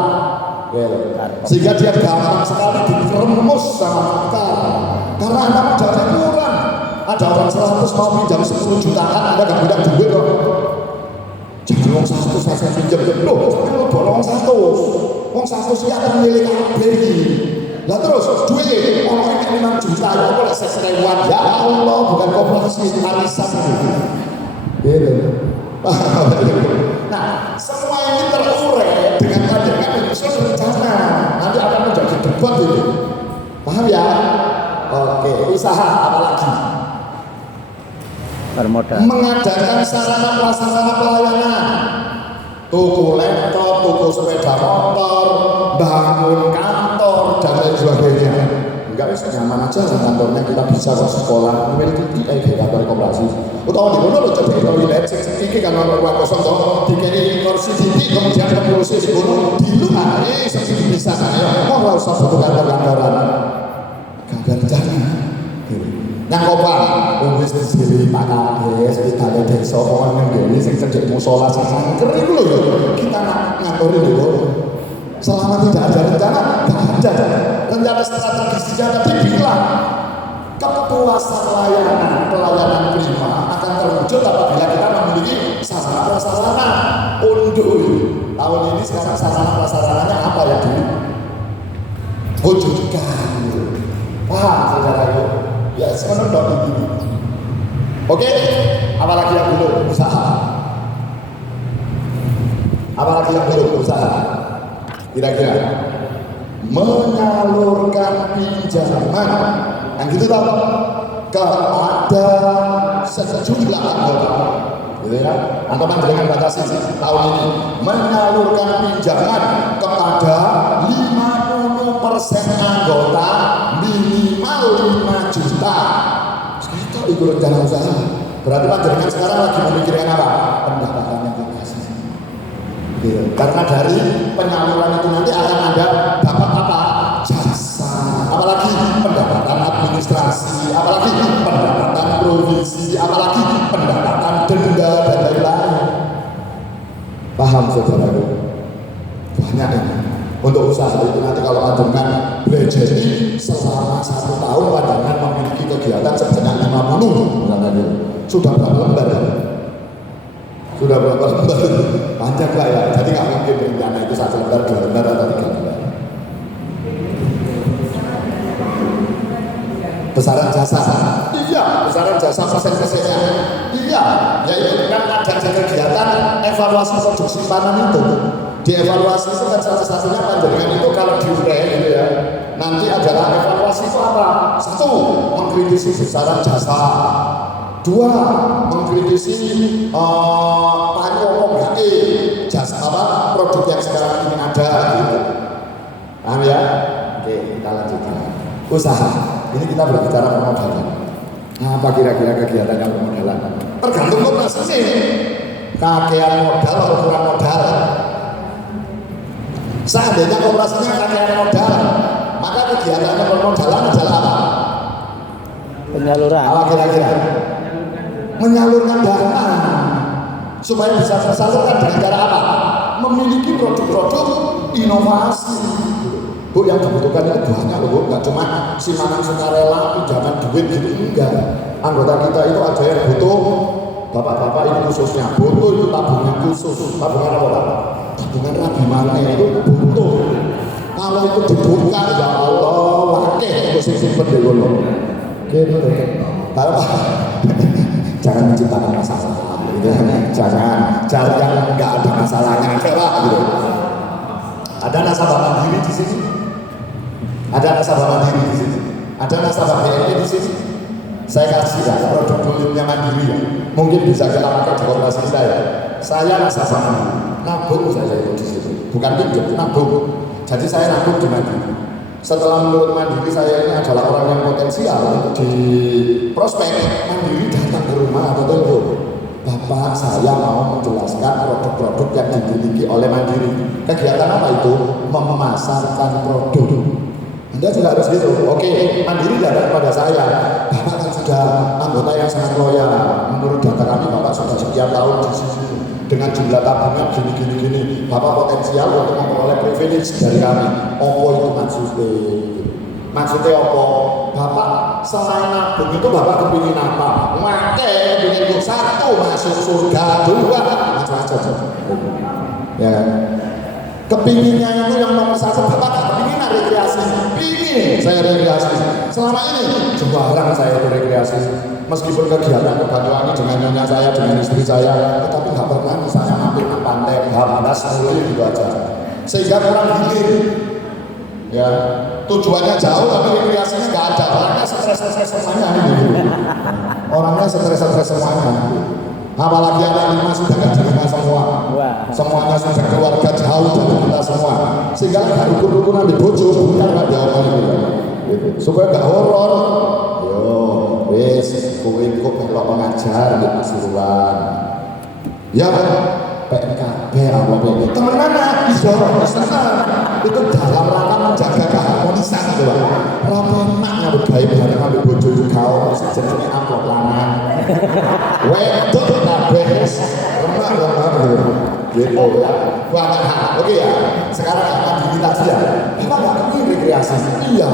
Sehingga dia gampang sekali diremus sama mekar. Karena Anda modalnya kurang. Ada orang 100 mau pinjam 10 jutaan, Anda gak punya duit kok. Jangan wong 100 saya pinjam. Loh, kalau bolong 100. Wong 100 iki akan milik kabeh iki. Lah terus duit orang ini 5 juta ya kok seserewan. Ya Allah, bukan koperasi arisan itu. Gitu. Nah, semua ini terurai dengan pandangan menyusun rencana. Nanti akan menjadi debat itu. Paham ya? Oke, usaha apalagi? Bermodal. Mengadakan sarana prasarana pelayanan. Tuku laptop, tuku sepeda motor, bangun kantor dan lain sebagainya. Enggak bisa nyaman aja kantornya kita bisa ke sekolah, memiliki kantor koperasi. Utawa di kono lho jadi toilet iki kan ono ruang kosong to, dikene kursi titik kemudian kursi di kono dilungane sing bisa ya. Ora usah butuh kantor-kantoran. Gambar jangan. Nang kopang, wis dhewe Pak Kades, pitale desa kok nang ngene sing cedhek musala sangker iku lho kita ngatur lho. Selama tidak ada rencana, tidak ada rencana strategisnya tadi bilang kepuasan pelayanan prima akan terwujud apabila kita memiliki sarana prasarana. Untuk tahun ini sekarang sarana prasarananya apa ya dulu? Wujudkan. Paham saudaraku? Ya sekarang udah begini. Oke, apalagi yang belum usaha? Apalagi yang belum usaha? Kira-kira menyalurkan pinjaman yang gitu tahu kepada sejumlah anggota, gitu ya. Anggota dengan batasi tahun ini menyalurkan pinjaman kepada 50% anggota minimal 5 juta. Itu itu rencana usaha. Berarti panjenengan sekarang lagi memikirkan apa? Pendapatannya dikasih. Karena dari penyaluran itu nanti akan ada dapat apa? Jasa, apalagi pendapatan administrasi, apalagi pendapatan provisi, apalagi pendapatan denda dan lain-lain. Paham saudaraku? Banyak ini. Untuk usaha itu nanti kalau panjenengan belajar ini selama 1 tahun panjenengan memiliki kegiatan sebanyak 50 sudah berapa lembar? Sudah berapa lembar? Panjang lah ya, jadi nggak mungkin rencana itu 1 lembar, 2 lembar atau 3 lembar. Besaran jasa, iya, besaran jasa persen-persennya, iya, yaitu kan ada kegiatan evaluasi produksi panen itu. Dievaluasi itu kan salah satunya panjenengan itu kalau diurai gitu ya. Nanti adalah evaluasi itu apa? 1, mengkritisi besaran jasa. 2, mengkritisi bahan pokok jasa apa produk yang sekarang ini ada gitu. Paham ya? Oke, kita lanjutkan. Usaha. Ini kita berbicara permodalan. Apa kira-kira kegiatan yang permodalan? Tergantung koperasi sih. Kakean modal atau kurang modal. Seandainya koperasinya kakean modal, maka kegiatan permodalan adalah apa? Penyaluran. Apa kira-kira? Menyalurkan dana supaya bisa tersalurkan dengan cara apa? memiliki produk-produk inovasi. Bu, yang dibutuhkan itu banyak loh Bu, nggak cuma simpanan sukarela, pinjaman duit gitu, enggak. Anggota kita itu ada yang butuh, bapak-bapak ini khususnya, butuh itu tabungan khusus. Tabungan apa Pak? Tabungan rabi mana itu butuh. Kalau itu dibuka, ya Allah, wakil itu simpen di dulu. Gitu. Jangan menciptakan masalah, gitu. Jangan yang nggak ada masalahnya, gitu. Ada nasabah mandiri di sini. Ada nasabah mandiri di sini. Ada nasabah BNI di sini. Saya kasih ya produk kulitnya mandiri ya. Mungkin bisa kita pakai di korporasi saya. Saya nasabah mandiri. Nabung saya itu di situ. Bukan pinjam, nabung. Jadi saya nabung di mandiri. Setelah menurut mandiri saya ini adalah orang yang potensial untuk di prospek, mandiri datang ke rumah atau telepon. Bapak, saya mau menjelaskan produk-produk yang dimiliki oleh mandiri. Kegiatan apa itu? Memasarkan produk. Anda juga harus gitu. Oke, mandiri datang kepada saya. Bapak kan sudah anggota yang sangat loyal. Menurut data kami, Bapak sudah sekian tahun di sini. Dengan jumlah tabungan gini. Bapak potensial untuk memperoleh privilege dari kami. Apa itu maksudnya? Maksudnya apa? Bapak selain nabung itu Bapak kepingin apa? Make kepingin satu masuk surga, dua macam-macam. Ya kan? Kepinginnya itu yang nomor satu, Bapak gak kepingin rekreasi. Pingin saya rekreasi. Selama ini jarang saya itu rekreasi. Meskipun kegiatan kebanyakan dengan nyonya saya, dengan istri saya, tetapi nggak pernah misalnya mampir ke pantai, habis seluruh gitu aja. Sehingga orang hilir. Ya, tujuannya jauh tapi rekreasinya nggak ada. Orangnya stres semuanya gitu. Orangnya stres semuanya. Apalagi anak 5 sudah nggak di rumah semua. Semuanya sudah keluarga jauh dari kita semua. Sehingga nggak rukun-rukunan di bojo, bukan nggak diomongin gitu. Supaya nggak horor. Yo, wes, kowe kok kalau mengajar di Pasuruan. Ya kan? PNKB apa itu temenan didorong itu dalam rangka menjaga keharmonisan gitu Pak. Ramenak bergaya bareng ambil bojo kau sejenenge amplop lanang wedok kabeh remah gitu ya. Oke ya, sekarang mandiri tadi ya, kita nggak kepingin rekreasi. Iya,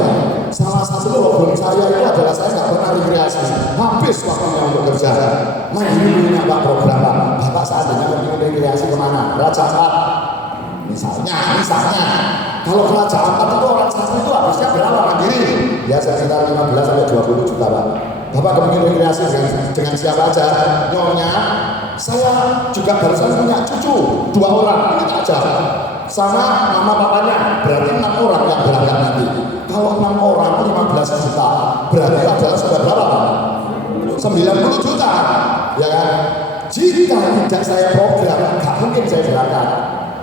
salah satu problem saya itu adalah saya nggak pernah rekreasi. Habis waktunya untuk kerja. Mandiri punya Pak program Pak. Bapak seandainya kepingin rekreasi kemana? Raja Ampat. Misalnya, kalau ke Raja Ampat itu orang satu itu habisnya berapa mandiri? Ya sekitar 15 sampai 20 juta Pak. Bapak kepingin rekreasi dengan siapa aja? Nyonya, saya juga barusan punya cucu 2 orang, ini aja. Sama mama papanya, berarti 6 orang yang berangkat nanti. Kalau 6 orang 15 juta, berarti adalah sudah berapa Pak? 90 juta, ya kan? Jika tidak saya program, nggak mungkin saya berangkat.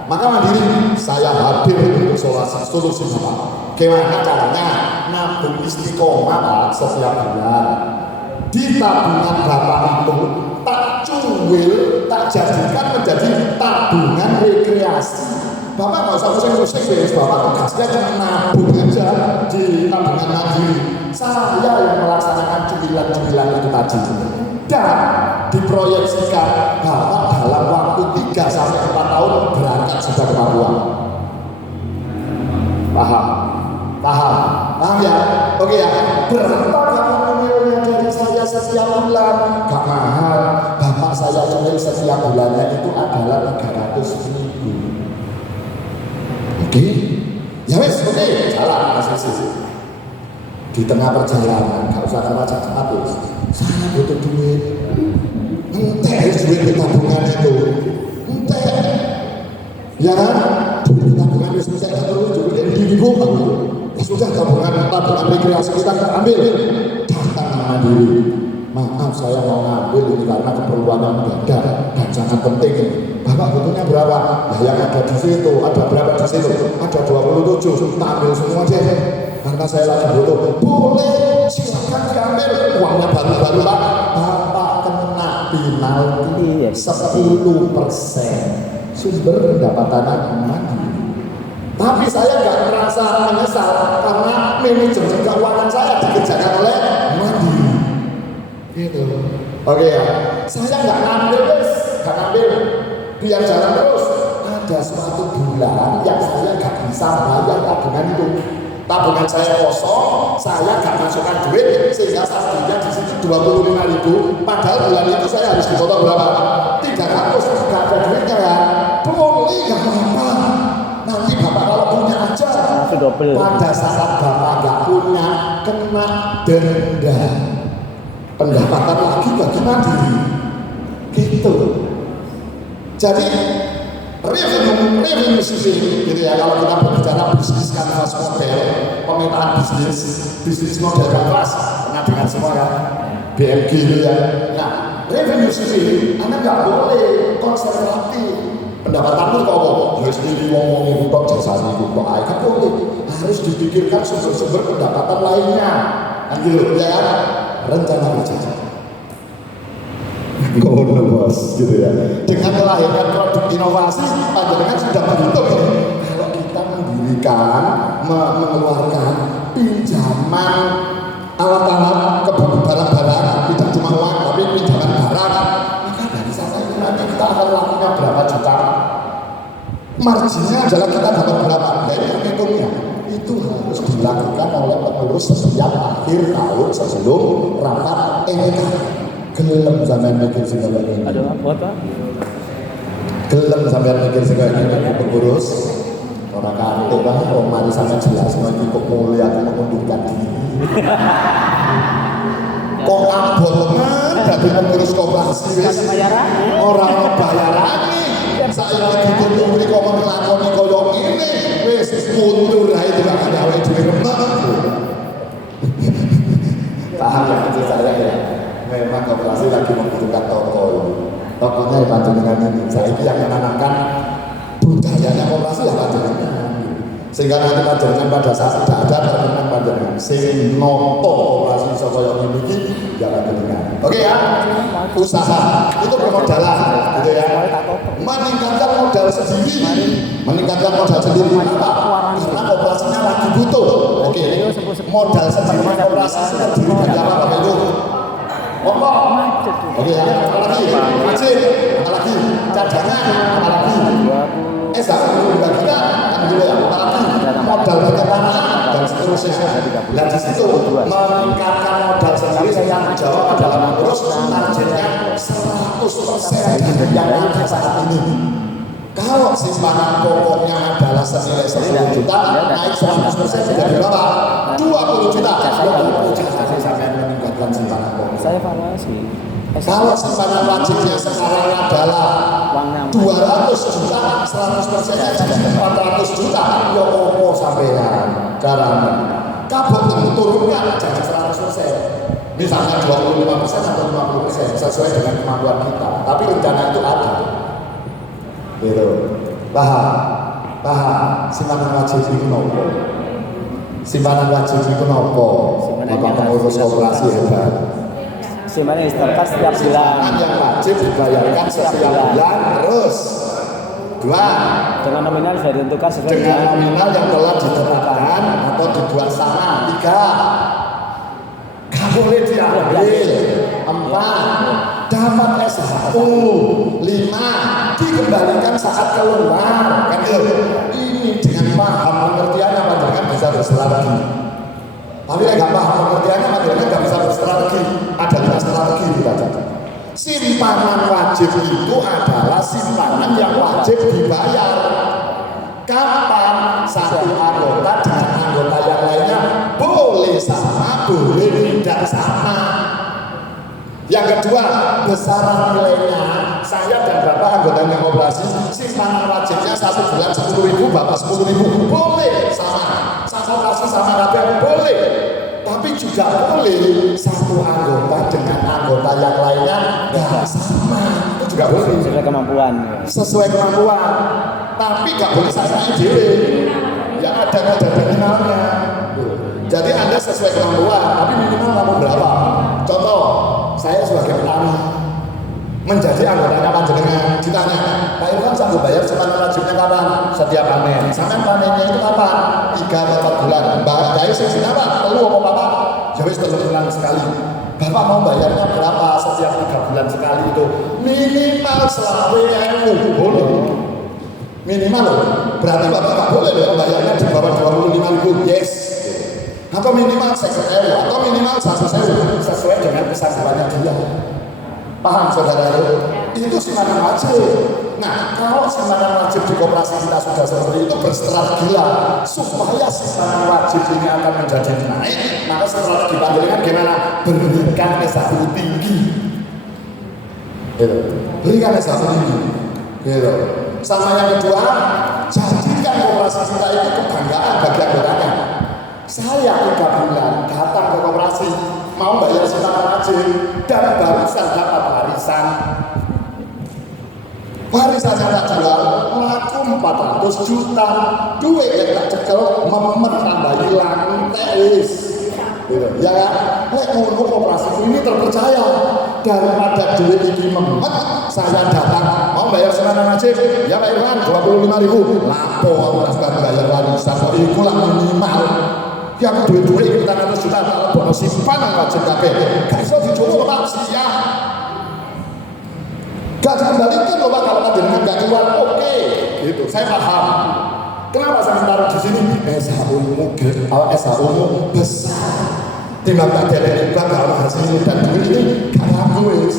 Maka mandiri, saya hadir untuk solusi Bapak. Gimana caranya? Nabung istiqomah Pak setiap bulan. Di tabungan Bapak itu tak cuwil, tak jadikan menjadi tabungan rekreasi. Bapak nggak usah pusing-pusing ya, Bapak tugasnya cuma nabung aja di tabungan mandiri. Saya yang melaksanakan cuwilan-cuwilan itu tadi. Dan diproyeksikan Bapak dalam waktu 3 sampai 4 tahun berangkat sudah ke Papua. Paham ya? Oke ya. Berapa kamu dari saya setiap bulan? Gak mahal. Bapak saya cuwil setiap bulannya itu adalah 300.000. Oke? Ya wes, oke. Jalan asik. Di tengah perjalanan, gak usah kena habis. Saya butuh duit. Entek duit di tabungan itu. Entek. Ya kan? Duit di tabungan itu saya gak perlu duit di rumah. Ya sudah tabungan rekreasi kita ambil. Datang mandiri. Maaf saya mau ngambil ini karena keperluan yang mendadak dan sangat penting. Bapak butuhnya berapa? Nah yang ada di situ, ada berapa di situ? Ada 27, tak ambil semua deh. Karena saya lagi butuh. Boleh, silakan diambil. Uangnya baru-baru Pak. Bapak kena penalti 10% sumber pendapatannya mandiri. Tapi saya nggak merasa menyesal karena manajemen keuangan saya dikerjakan oleh mandiri. Gitu. Oke ya. Saya nggak ngambil biar jalan terus. ada suatu bulan yang saya gak bisa bayar tabungan itu. Tabungan saya kosong, saya gak masukkan duit, sehingga saldonya di situ 25.000. Padahal bulan itu saya harus dipotong berapa? 300, gak ada duitnya ya. Boleh, gak apa-apa. Nanti bapak kalau punya aja. Pada saat bapak gak punya, kena denda. Pendapatan lagi bagi mandiri. Gitu. Jadi revenue sisi gitu ya, kalau kita berbicara bisnis kanvas model, pemetaan bisnis model kanvas, pernah dengar semua ya, BMG gitu ya. Nah, revenue sisi, Anda nggak boleh konservatif. Pendapatanmu kok harus ngomongin kok jasa itu kok kan boleh, harus dipikirkan sumber-sumber pendapatan lainnya. Kan gitu ya kan? Rencana kerja. Ngono bos, gitu ya. Dengan melahirkan produk inovasi, panjenengan sudah menghitung ya. Kalau kita mendirikan, mengeluarkan pinjaman alat-alat, barang-barang, tidak cuma uang, tapi pinjaman barang, maka dari sana itu nanti kita akan lakukan berapa juta. Marginnya adalah kita dapat berapa, dari hitungnya. Itu harus dilakukan oleh pengurus setiap akhir tahun sebelum rapat EK. Gelem sampean mikir sing kaya ngene. Ada apa Pak? Gelem sampean mikir sing kaya ngene pengurus. Ora kate Pak, wong mari sampean jelas iki kok mulai aku mengundurkan diri. Kok abongan dadi pengurus koperasi wis ora ono bayarane. Saiki dituntut mriko nglakoni kaya ngene wis mundur ae tidak ada awake dhewe remek. Paham ya itu saya ya. Memang koperasi lagi membutuhkan toko ini. Tokonya yang panjenengan ini. Saya ini yang menanamkan budayanya koperasi ya panjenengan. Sehingga nanti panjenengan pada saat tidak ada panjenengan panjenengan. Sing noto koperasi sokoyo ini ya panjenengan. Oke ya. Usaha itu bermodalan, gitu ya. Meningkatkan modal sendiri. Meningkatkan modal sendiri kenapa? Karena koperasinya lagi butuh. Oke. Modal sendiri koperasi sendiri banyak apa Bapak Ibu? Oke, apalagi wajib, apalagi cadangan, apalagi juga kita kan dulu ya, apalagi modal bagaimana dan seterusnya. Dan di situ meningkatkan modal sendiri saya menjawab adalah mengurus targetnya 100% yang ada saat ini. Kalau simpanan pokoknya adalah senilai 10 juta, naik 100% menjadi berapa? 20 juta. 20 juta sampai meningkatkan simpanan pokok. Saya evaluasi. Kalau simpanan wajibnya sekarang adalah 200 juta, 100%-nya jadi 400 juta. Ya opo sampean caranya. Kabut turunkan jadi 100%. Misalnya 25% atau 50% sesuai dengan kemampuan kita. Tapi rencana itu ada. Gitu. Paham. Simpanan wajib itu nopo. Simpanan wajib itu nopo. Bapak pengurus koperasi hebat. Simpanan disetorkan setiap bulan. Simpanan yang wajib dibayarkan setiap bulan terus. 2. Dengan nominal sudah ditentukan sesuai dengan nominal yang telah ditetapkan atau dibuat sama. 3. Gak boleh diambil. 4. Dapat S1. 5. Dikembalikan saat keluar. Kan gitu. Ini dengan paham pengertiannya panjenengan bisa berstrategi. Tapi nggak paham pengertiannya panjenengan nggak bisa berstrategi. Ada 2 strategi kita. Simpanan wajib itu adalah simpanan yang wajib dibayar. Kapan satu anggota dengan anggota yang lainnya boleh sama, boleh tidak sama. Yang kedua, besaran nilainya. Saya dan Bapak anggotanya koperasi, simpanan wajibnya 1 bulan 10.000, Bapak 10.000, boleh sama. Satu kasih sama kabeh boleh. Tapi juga boleh satu anggota dengan anggota yang lainnya nggak sama. Itu juga boleh. Sesuai kemampuan. Sesuai kemampuan. Tapi nggak boleh sama ide. Yang ada minimalnya. Jadi Anda sesuai kemampuan, tapi minimal kamu berapa? Contoh, saya sebagai petani menjadi anggotanya panjenengan ditanya, Pak Irfan sanggup bayar simpanan wajibnya kapan? Setiap panen. Sampai panennya itu kapan? 3 atau 4 bulan. Mbak Dai sih apa? Perlu apa Bapak? Ya wis 3 bulan sekali. Bapak mau bayarnya berapa setiap 3 bulan sekali itu? Minimal 100.000 boleh. minimal loh. Berarti Bapak nggak boleh loh bayarnya di bawah 25.000, yes. Atau minimal 1.000 atau minimal 1.000 sesuai dengan kesanggupannya dia. Paham saudara itu? Itu simpanan wajib. Nah, kalau simpanan wajib di koperasi kita sudah seperti itu berstrategilah supaya simpanan wajib ini akan menjadi naik, maka strategi panjenengan gimana? Berikan SHU tinggi. Gitu. Berikan SHU tinggi. Gitu. Sama yang kedua, jadikan koperasi kita itu kebanggaan bagi anggotanya. Saya 3 bulan datang ke koperasi mau bayar simpanan wajib dan barusan dapat warisan. Warisan yang tak jual laku 400 juta, duit yang tak cekel memet tambah hilang teis. Gitu. Ya kan? Lek ngono koperasi ini terpercaya daripada duit ini memet, saya datang mau bayar simpanan wajib, ya Pak Irwan 25.000. Lapo aku tak bayar warisan, iku lah minimal. Ya aku duit-duit kita 100 juta kalau bonus simpanan wajib kabeh. Gak iso dicoba Pak sia. Gak dikembalikan loh Pak kalau panjenengan gak keluar. Oke, gitu. Saya paham. Kenapa saya taruh di sini? SHU-mu besar. Timbang tak ada kalau hasil dan duit ini gak ngaku.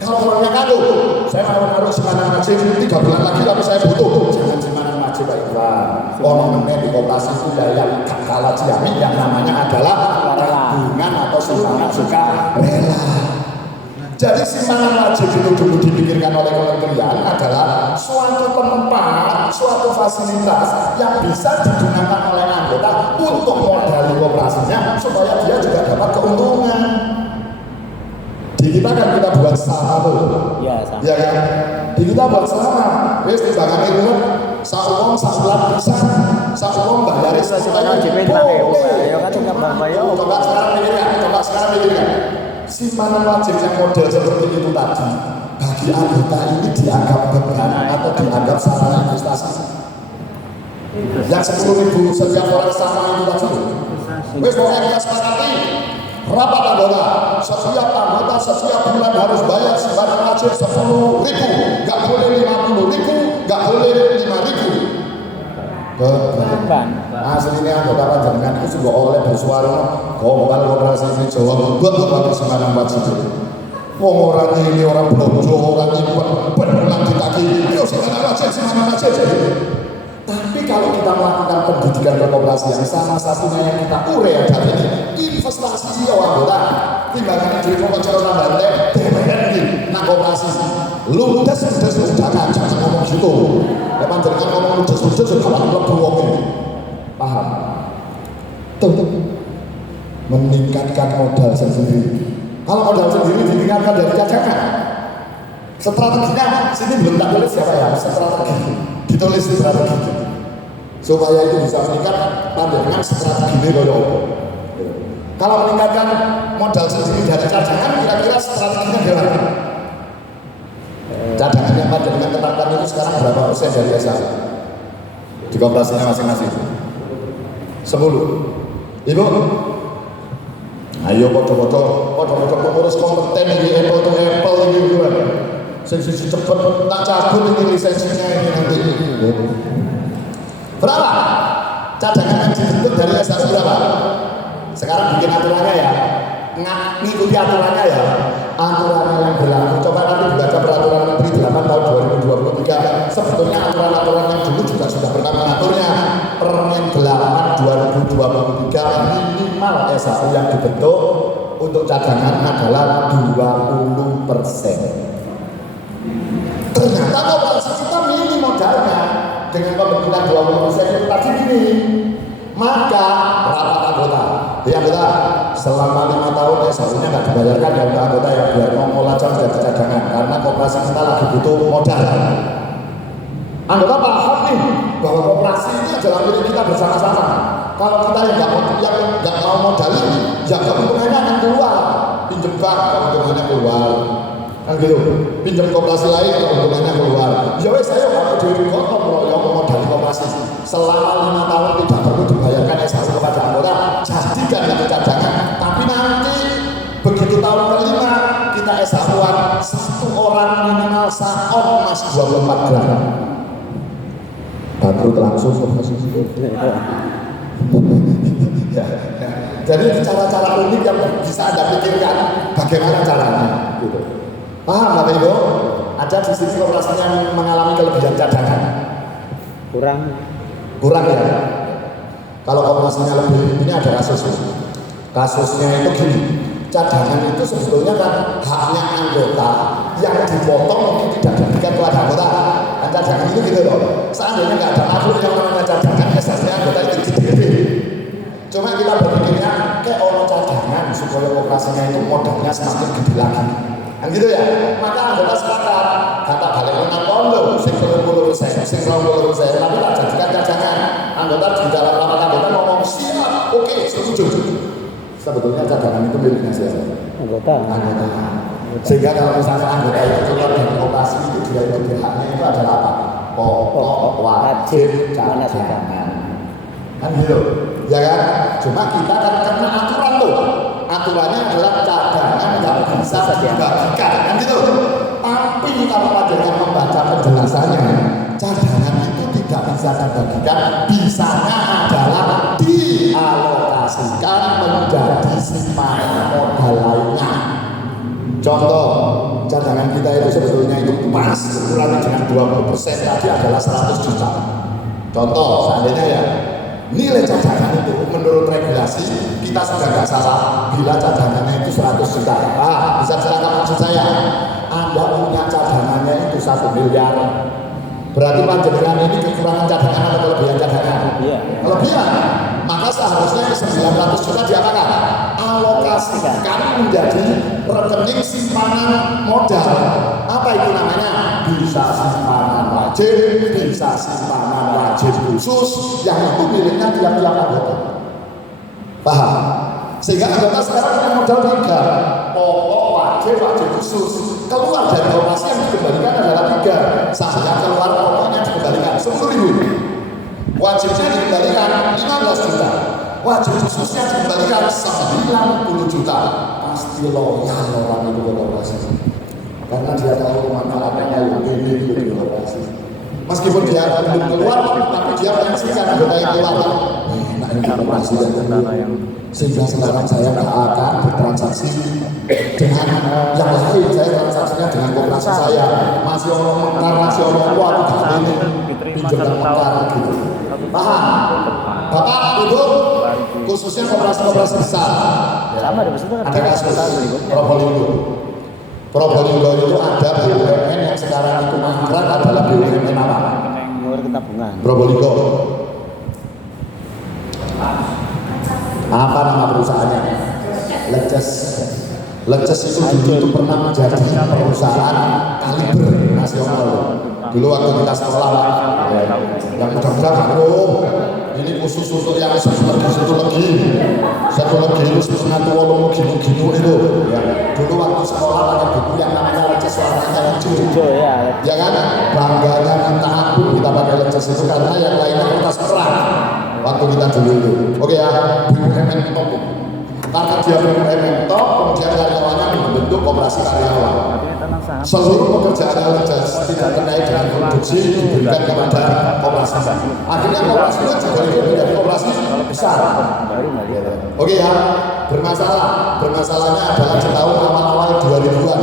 Kalau orangnya ngaku, saya mau naruh simpanan wajib 3 bulan lagi tapi saya butuh. Jangan simpanan wajib Pak Irwan. Ornament di koperasi itu yang kalah jamin yang namanya adalah tabungan atau simpanan suka rela. Jadi simpanan wajib itu dulu dipikirkan oleh kementerian adalah suatu tempat, suatu fasilitas yang bisa digunakan oleh anggota untuk modali koperasinya supaya dia juga dapat keuntungan. Di kita kan kita buat sama tuh, Ya, sama. ya kan? Di kita buat sama, wes timbangan itu saung sakulat bisa, saung bayarin Simpanan wajib itu ya kan juga Bapak yo. Coba sekarang pikirkan, simpanan wajib yang model seperti itu tadi, bagi anggota ini dianggap beban atau dianggap sarana investasi. Yang 10.000 setiap orang sama itu tadi, wes pokoknya kita sepakati. Rapat anggota, setiap anggota setiap bulan harus bayar simpanan wajib 10.000, nggak boleh 50.000, nggak boleh 5.000. Beban. Aslinya anggota panjenengan itu juga oleh bersuara gombal koperasi ini Jawa buat bagi simpanan wajib. Wong orang ini orang belanja, orang ini berulang ditagih, ayo simpanan wajib. Tapi kalau kita melakukan pendidikan koperasi yang sama satunya yang kita urai adalah investasi ya anggota timbangannya duit mau kecerotan dan DPR nah koperasi ludes jangan ngomong gitu depan jangan ngomong ludes kawan lebih wongin paham tuh meningkatkan modal sendiri. Kalau modal sendiri ditingkatkan dari cadangan strateginya sini belum tak tulis siapa ya strategi ditulis strategi supaya itu bisa meningkat pandangan strategi ini kalau kalau meningkatkan modal sendiri dari cadangan kira-kira strateginya gimana? Cadangan yang panjenengan tetapkan itu sekarang berapa persen dari SHU? Di koperasinya masing-masing 10. Ibu? Ayo foto-foto pengurus kompeten ini Apple ini bukan sisi cepet tak cabut ini lisensinya ini nanti berapa? Cadangan yang dibentuk dari SHU berapa? Sekarang bikin aturannya ya, ngikuti aturannya ya, aturannya yang berlaku. Coba nanti dibaca peraturan Menteri 8 tahun 2023. Sebetulnya aturan-aturan yang dulu juga sudah pernah mengaturnya. Permen 8 2023 minimal SHU yang dibentuk untuk cadangan adalah 20%. Ternyata koperasi kita minim modalnya dengan pembentukan 20% itu tadi gini. Maka rapat anggota, ya anggota selama 5 tahun SHU-nya nggak dibayarkan ya untuk anggota yang biar mau lacang dari cadangan karena koperasi kita lagi butuh modal. Anggota paham nih bahwa koperasi ini adalah milik kita bersama-sama. Kalau kita yang nggak mau modalin, ya keuntungannya akan keluar. Pinjem bank, keuntungannya keluar. Kan gitu, pinjam koperasi lain keuntungannya keluar. Ya wes saya kalau duit kotor yang modal koperasi selama 5 tahun tidak perlu dibayarkan SHU kepada anggota, jadikan itu cadangan. Tapi nanti begitu tahun kelima kita SHU-an 1 orang minimal saon emas 24 gram. bangkrut langsung koperasi. Ya. Jadi cara-cara unik yang bisa Anda pikirkan bagaimana caranya gitu. Paham Bapak Ibu? Ada di sini koperasi yang mengalami kelebihan cadangan. Kurang ya. Kalau koperasinya lebih, ini ada kasusnya itu gini. Cadangan itu sebetulnya kan haknya anggota yang dipotong mungkin tidak diberikan kepada anggota. Dan cadangan itu gitu loh. Seandainya nggak ada makhluk yang namanya cadangan, esasnya anggota itu gede-gede. Cuma kita berpikirnya kayak orang cadangan supaya operasinya itu modalnya semakin gede lagi. Kan gitu ya. Maka anggota sepakat kata balik menang kondo, sing 30%, sing 20%, tapi tak jadikan cadangan. Anggota di dalam rapat anggota ngomong siap, oke, setuju. Sebetulnya cadangan itu miliknya siapa? Anggota. Sehingga kalau misalnya anggota itu keluar dari operasi itu dia itu haknya itu adalah apa? Pokok wajib cadangan. Kan gitu, ya kan? Cuma kita kan karena aturan tuh, aturannya adalah cadangan nggak bisa dibagikan, kan gitu. Tapi kalau pelajaran membaca penjelasannya, cadangan itu tidak bisa dibagikan, bisanya adalah dialokasikan menjadi simpanan modal lainnya. Contoh, cadangan kita itu sebetulnya itu pas ukurannya dengan 20% tadi adalah 100 juta. Contoh, seandainya ya, nilai cadangan itu menurut regulasi kita sudah nggak salah bila cadangannya itu 100 juta. Bisa silakan maksud saya, Anda punya cadangannya itu 1 miliar. Berarti panjenengan ini kekurangan cadangan atau kelebihan cadangan? Kelebihan. Maka seharusnya 900 juta diapakan? Alokasikan menjadi rekening simpanan modal. Apa itu namanya? Bisa simpanan wajib, bisa simpanan wajib khusus, yang itu miliknya tiap-tiap anggota. Paham? Sehingga anggota sekarang punya modal 3, pokok, wajib khusus. Keluar dari operasi yang dikembalikan adalah 3. Saya keluar pokoknya dikembalikan 10.000. Wajibnya dikembalikan 15 juta. Wajib khususnya dikembalikan 90 juta. Pasti loyal orang itu operasi. Karena dia tahu manfaatnya yang ini itu operasi. Meskipun dia belum keluar, tapi dia menyaksikan anggota yang keluar. Nah ini operasi dan sehingga sekarang saya nggak akan bertransaksi dengan yang lain. Saya transaksinya dengan koperasi saya. Masih orang mekar, masih orang tua, tidak ini pinjam mekar gitu. Paham? Bapak, Ibu, khususnya koperasi-koperasi besar. Ada kasus Probolinggo. Probolinggo itu ada BUMN yang sekarang itu mangkrak adalah BUMN apa? Probolinggo. Apa nama perusahaannya? Leces itu dulu itu pernah menjadi perusahaan kaliber nasional. Dulu waktu kita sekolah Pak, yang mudah-mudahan maklum, ini khusus untuk yang satu lagi itu sebenarnya tuh gini itu. Dulu waktu sekolah ada buku yang namanya Leces warnanya hijau, ya kan? Bangganya minta ampun kita pakai Leces itu karena yang lainnya kertas perang. Waktu kita dulu itu, oke ya, BUMN top. Karena dia BUMN top, kemudian karyawannya membentuk koperasi karyawan. Seluruh pekerjaan Leces tidak terkait dengan produksi diberikan kepada koperasi. Akhirnya koperasi itu juga menjadi koperasi besar. Oke ya, bermasalahnya adalah di tahun awal 2000-an.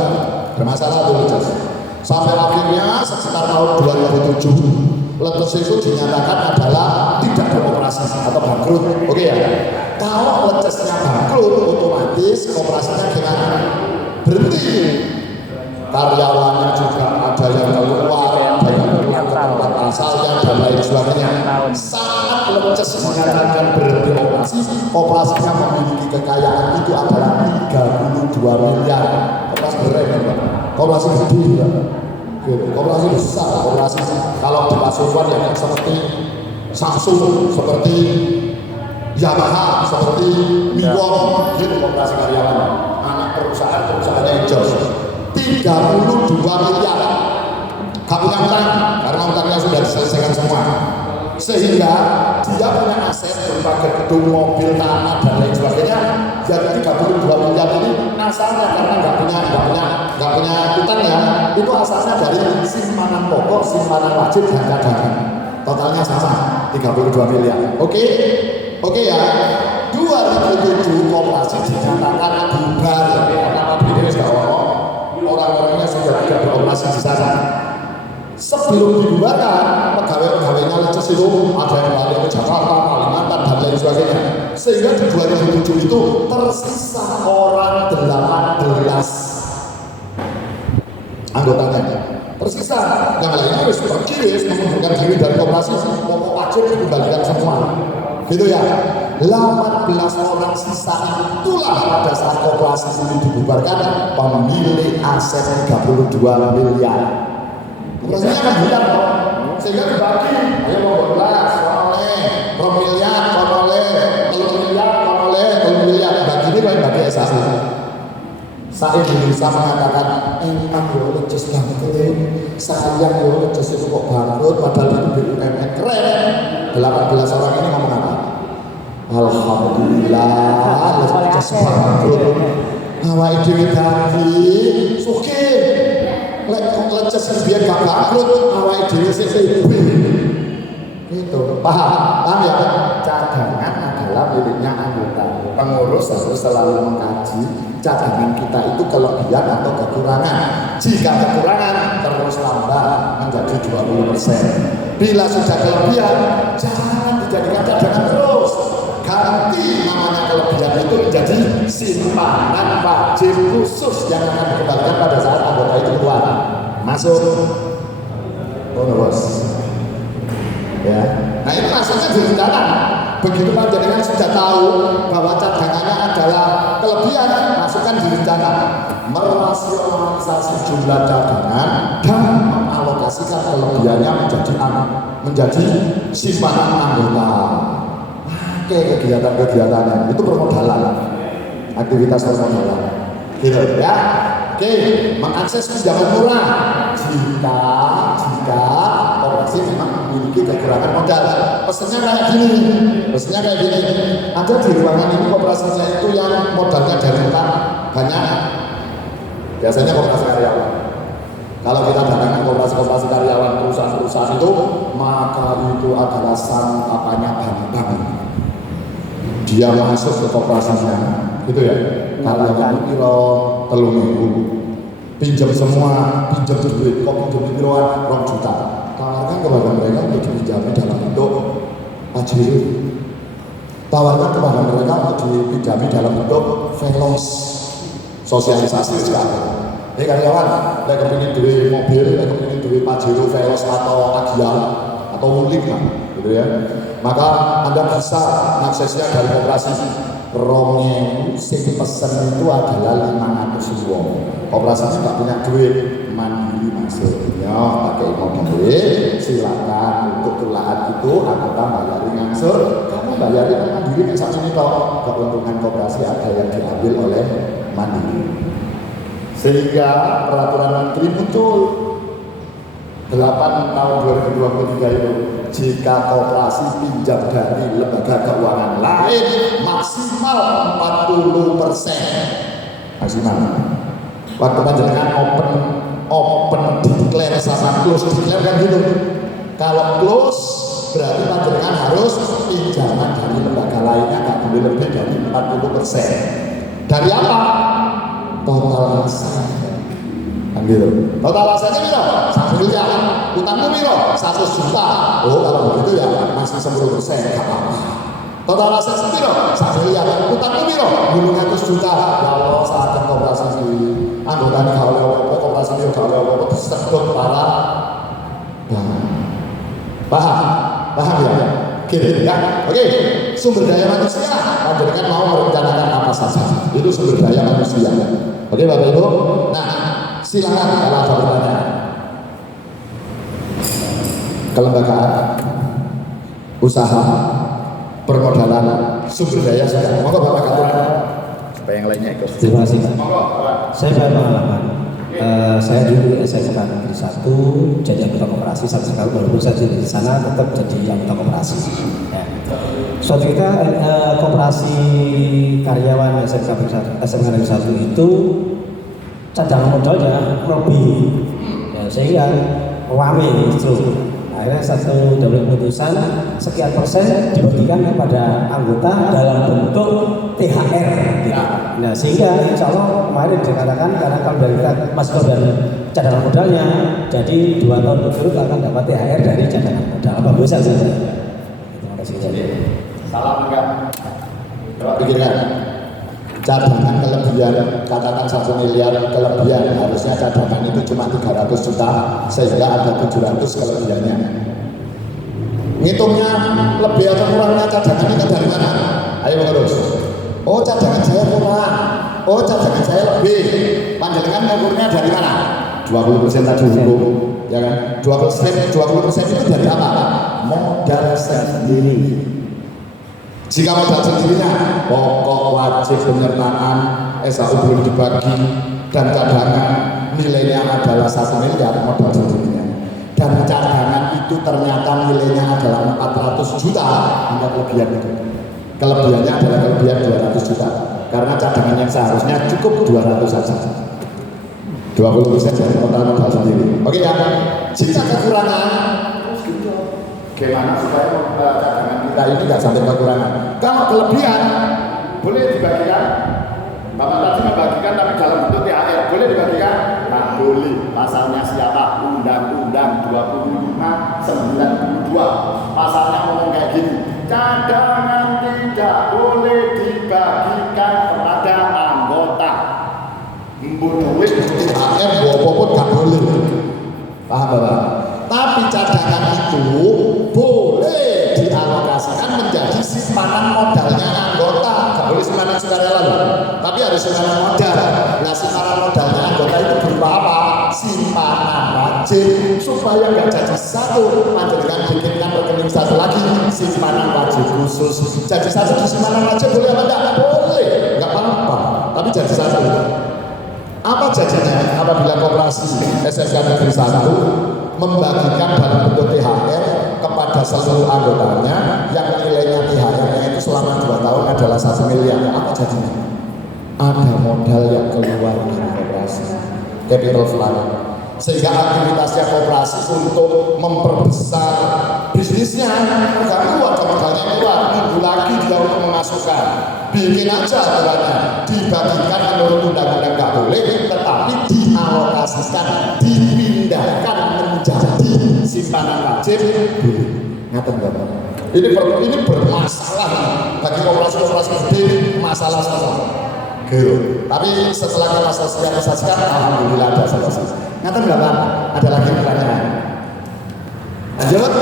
Bermasalah tuh Leces. Sampai akhirnya sekitar tahun 2007, Leces itu dinyatakan adalah tidak beroperasi atau bangkrut. Oke ya. Kalau Lecesnya bangkrut, otomatis koperasinya gimana? Berhenti. Karyawannya juga ada yang keluar, ada yang pulang ke tempat asalnya dan lain sebagainya. Saat Leces menyatakan berhenti operasi, koperasinya memiliki kekayaan itu adalah 32 miliar. Koperasi berenang, koperasi gede juga. Koperasi besar, koperasi kalau di Pasuruan yang seperti Samsung, seperti Yamaha, seperti Miwon, gitu koperasi karyawan. Anak perusahaannya jos 32 miliar. Gak punya utang, karena utangnya sudah diselesaikan semua. Sehingga dia punya aset berupa gedung, mobil, tanah dan lain sebagainya. Jadi 32 miliar ini asalnya karena nggak punya utang ya, itu asalnya dari simpanan pokok, simpanan wajib dan cadangan. Total totalnya sama 32 miliar. Oke? Oke ya. 2007 koperasi dinyatakan bubar karena pabriknya sudah orang-orangnya sudah tidak beroperasi di sana. Sebelum dibubarkan, pegawai-pegawainya leces itu ada yang balik ke Jakarta, Kalimantan, dan lain sebagainya. Sehingga di 2007 itu tersisa orang 18 anggotanya. Tersisa, yang lainnya harus pergi, mengundurkan diri dari koperasi, pokok wajib dikembalikan semua. Gitu ya. 18 orang sisa itulah pada saat koperasi ini dibubarkan pemilik aset 32 miliar. Koperasinya kan bilang sehingga dibagi, ayo mau 12, oleh 2 miliar, oleh 3 miliar, oleh 3 miliar. Bagi ini bagi SAI. Saat Indonesia mengatakan emang yo leces bangkrut, sayang yo leces itu kok bangkrut, padahal itu BUMN keren. 18 orang ini ngomong apa? Alhamdulillah, leces bangkrut. Awake dhewe dadi sugih. Lek leces biar gak bangkrut, awake dhewe sik itu paham ya? Cadangan adalah miliknya anggota. Pengurus harus selalu mengkaji cadangan kita itu kelebihan atau kekurangan. Jika kekurangan terus tambah menjadi 20%. Bila sudah kelebihan, jangan dijadikan cadangan terus. Ganti namanya kelebihan itu menjadi simpanan wajib khusus yang akan dikembalikan pada saat anggota itu keluar. Masuk bonus. Ya. Nah ini maksudnya direncana. Begitu panjenengan sudah tahu bahwa cadangannya adalah kelebihan, masukkan di rencana. Merasionalisasi jumlah cadangan dan mengalokasikan kelebihannya menjadi simpanan anggota. Pakai kegiatan-kegiatannya itu permodalan, aktivitas permodalan. Gitu ya. Oke, mengakses pinjaman murah jika koperasi memang memiliki kekurangan modal. Pesannya kayak gini. Ada di ruangan ini koperasinya itu yang modalnya dari utang banyak. Biasanya koperasi karyawan. Kalau kita datangkan koperasi karyawan perusahaan itu, maka itu adalah santapannya banyak. Dia masuk ke koperasinya, gitu ya. Karyawan kilo 3.000, pinjam semua, pinjam duit, kok pinjam kiloan 2 juta. Tawarkan kepada mereka untuk dipinjami dalam bentuk pajero. Tawarkan kepada mereka untuk dipinjami dalam bentuk velos, sosialisasi sekali. Karyawan, saya kepingin duit mobil, saya kepingin duit pajero, velos atau agian atau ulik lah, gitu ya. Maka Anda bisa aksesnya dari koperasi. Rongnya sing pesen itu adalah 500 wong. Koperasi nggak punya duit, mandiri maksudnya pakai duit, silakan untuk tulaan itu anggota bayarin ngangsur, kamu bayarin mandiri saat ini toh keuntungan koperasi ada yang diambil oleh mandiri. Sehingga peraturan menteri muncul 8 tahun 2023 itu. Jika koperasi pinjam dari lembaga keuangan lain maksimal 40%. Maksimal. Waktu panjenengan open declare sama close declare kan gitu. Kalau close berarti panjenengan harus pinjaman dari lembaga lainnya nggak boleh lebih dari 40%. Dari apa? Total aset. Kan gitu. Total asetnya berapa? 1 miliar. Utangmu berapa? 100 juta. Oh kalau begitu ya masih 10%. Total aset berapa? 1 miliar. Utangmu berapa? 500 juta. Ya Allah saat koperasi anggota ini kalau apa koperasi ini kalau apa disedot para paham ya? Oke ya. Oke. Sumber daya manusia. Panjenengan mau merencanakan apa saja. Itu sumber daya manusia. Oke Bapak Ibu. Nah, silakan kalau ada pertanyaan. Kelembagaan, usaha, permodalan, sumber daya sudah. Monggo Bapak Kapolda. Supaya yang lainnya ikut. Terima kasih. Saya pengalaman. Saya dulu SMK Negeri 1 jadi anggota koperasi sampai sekarang walaupun saya di sana tetap jadi anggota koperasi. Ya. Suatu ketika koperasi karyawan SMK Negeri 1 itu cadangan modalnya lebih, ya, sehingga rame justru. akhirnya satu double keputusan sekian persen dibagikan kepada anggota dalam bentuk THR gitu. Nah sehingga insya Allah kemarin dikatakan karena kalau dari Mas Ko dan cadangan modalnya, jadi 2 tahun berturut akan dapat THR dari cadangan modal. Apa bisa saja? Terima kasih. Salam enggak? Pikirkan. Cadangan kelebihan, katakan 1 miliar kelebihan, harusnya cadangan itu cuma 300 juta sehingga ada 700 kelebihannya. Ngitungnya lebih atau kurangnya cadangan itu dari mana? Ayo terus. Oh cadangan saya kurang, oh cadangan saya lebih. Panjenengan mengukurnya dari mana? 20% tadi hukum, ya kan? 20% itu dari apa? Modal sendiri. Jika modal sendirinya, pokok wajib penyertaan SAU belum dibagi dan cadangan nilainya adalah 1 miliar modal sendirinya. Dan cadangan itu ternyata nilainya adalah 400 juta, hingga kelebihan itu. Kelebihannya adalah kelebihan 200 juta. Karena cadangan yang seharusnya cukup 200 saja. 20% dari total modal sendiri. Oke ya, jika kekurangan, bagaimana supaya cadangan kita ini nggak sampai kekurangan? Kalau kelebihan boleh dibagikan. Bapak tadi membagikan tapi dalam bentuk THR boleh dibagikan? Nah boleh. Pasalnya siapa? Undang-Undang 25/92. Pasalnya ngomong kayak gini. Cadangan tidak boleh dibagikan kepada anggota. Duit THR bawa gak boleh. Paham Bapak? Tapi cadangan itu boleh dialokasikan menjadi simpanan modalnya anggota. Gak boleh simpanan sukarela loh, tapi harus simpanan modal. Nah simpanan modalnya anggota itu berupa apa? Simpanan wajib, supaya gak jadi satu. Panjenengan bikinkan rekening satu lagi, simpanan wajib khusus. Jadi satu di simpanan wajib boleh apa enggak? Boleh, enggak apa-apa. Tapi jadi satu. Apa jadinya apabila koperasi SMK Negeri 1 membagikan dalam bentuk THR kepada seluruh anggotanya yang nilainya THR-nya itu selama 2 tahun adalah 1 miliar? Apa jadinya? Ada modal yang keluar dari koperasi, capital flow, sehingga aktivitasnya koperasi untuk memperbesar bisnisnya nggak keluar, modalnya keluar, minggu lagi dia untuk memasukkan. Bikin aja aturannya, dibagikan menurut undang-undang nggak boleh, tetapi dialokasikan, dipindahkan menjadi simpanan wajib boleh. Ngaten Bapak. Ini bermasalah bagi koperasi-koperasi gede, masalah. Gitu. Tapi setelah kita selesaikan, alhamdulillah ada solusi. Ngaten Bapak. Ada lagi pertanyaan? Lanjut.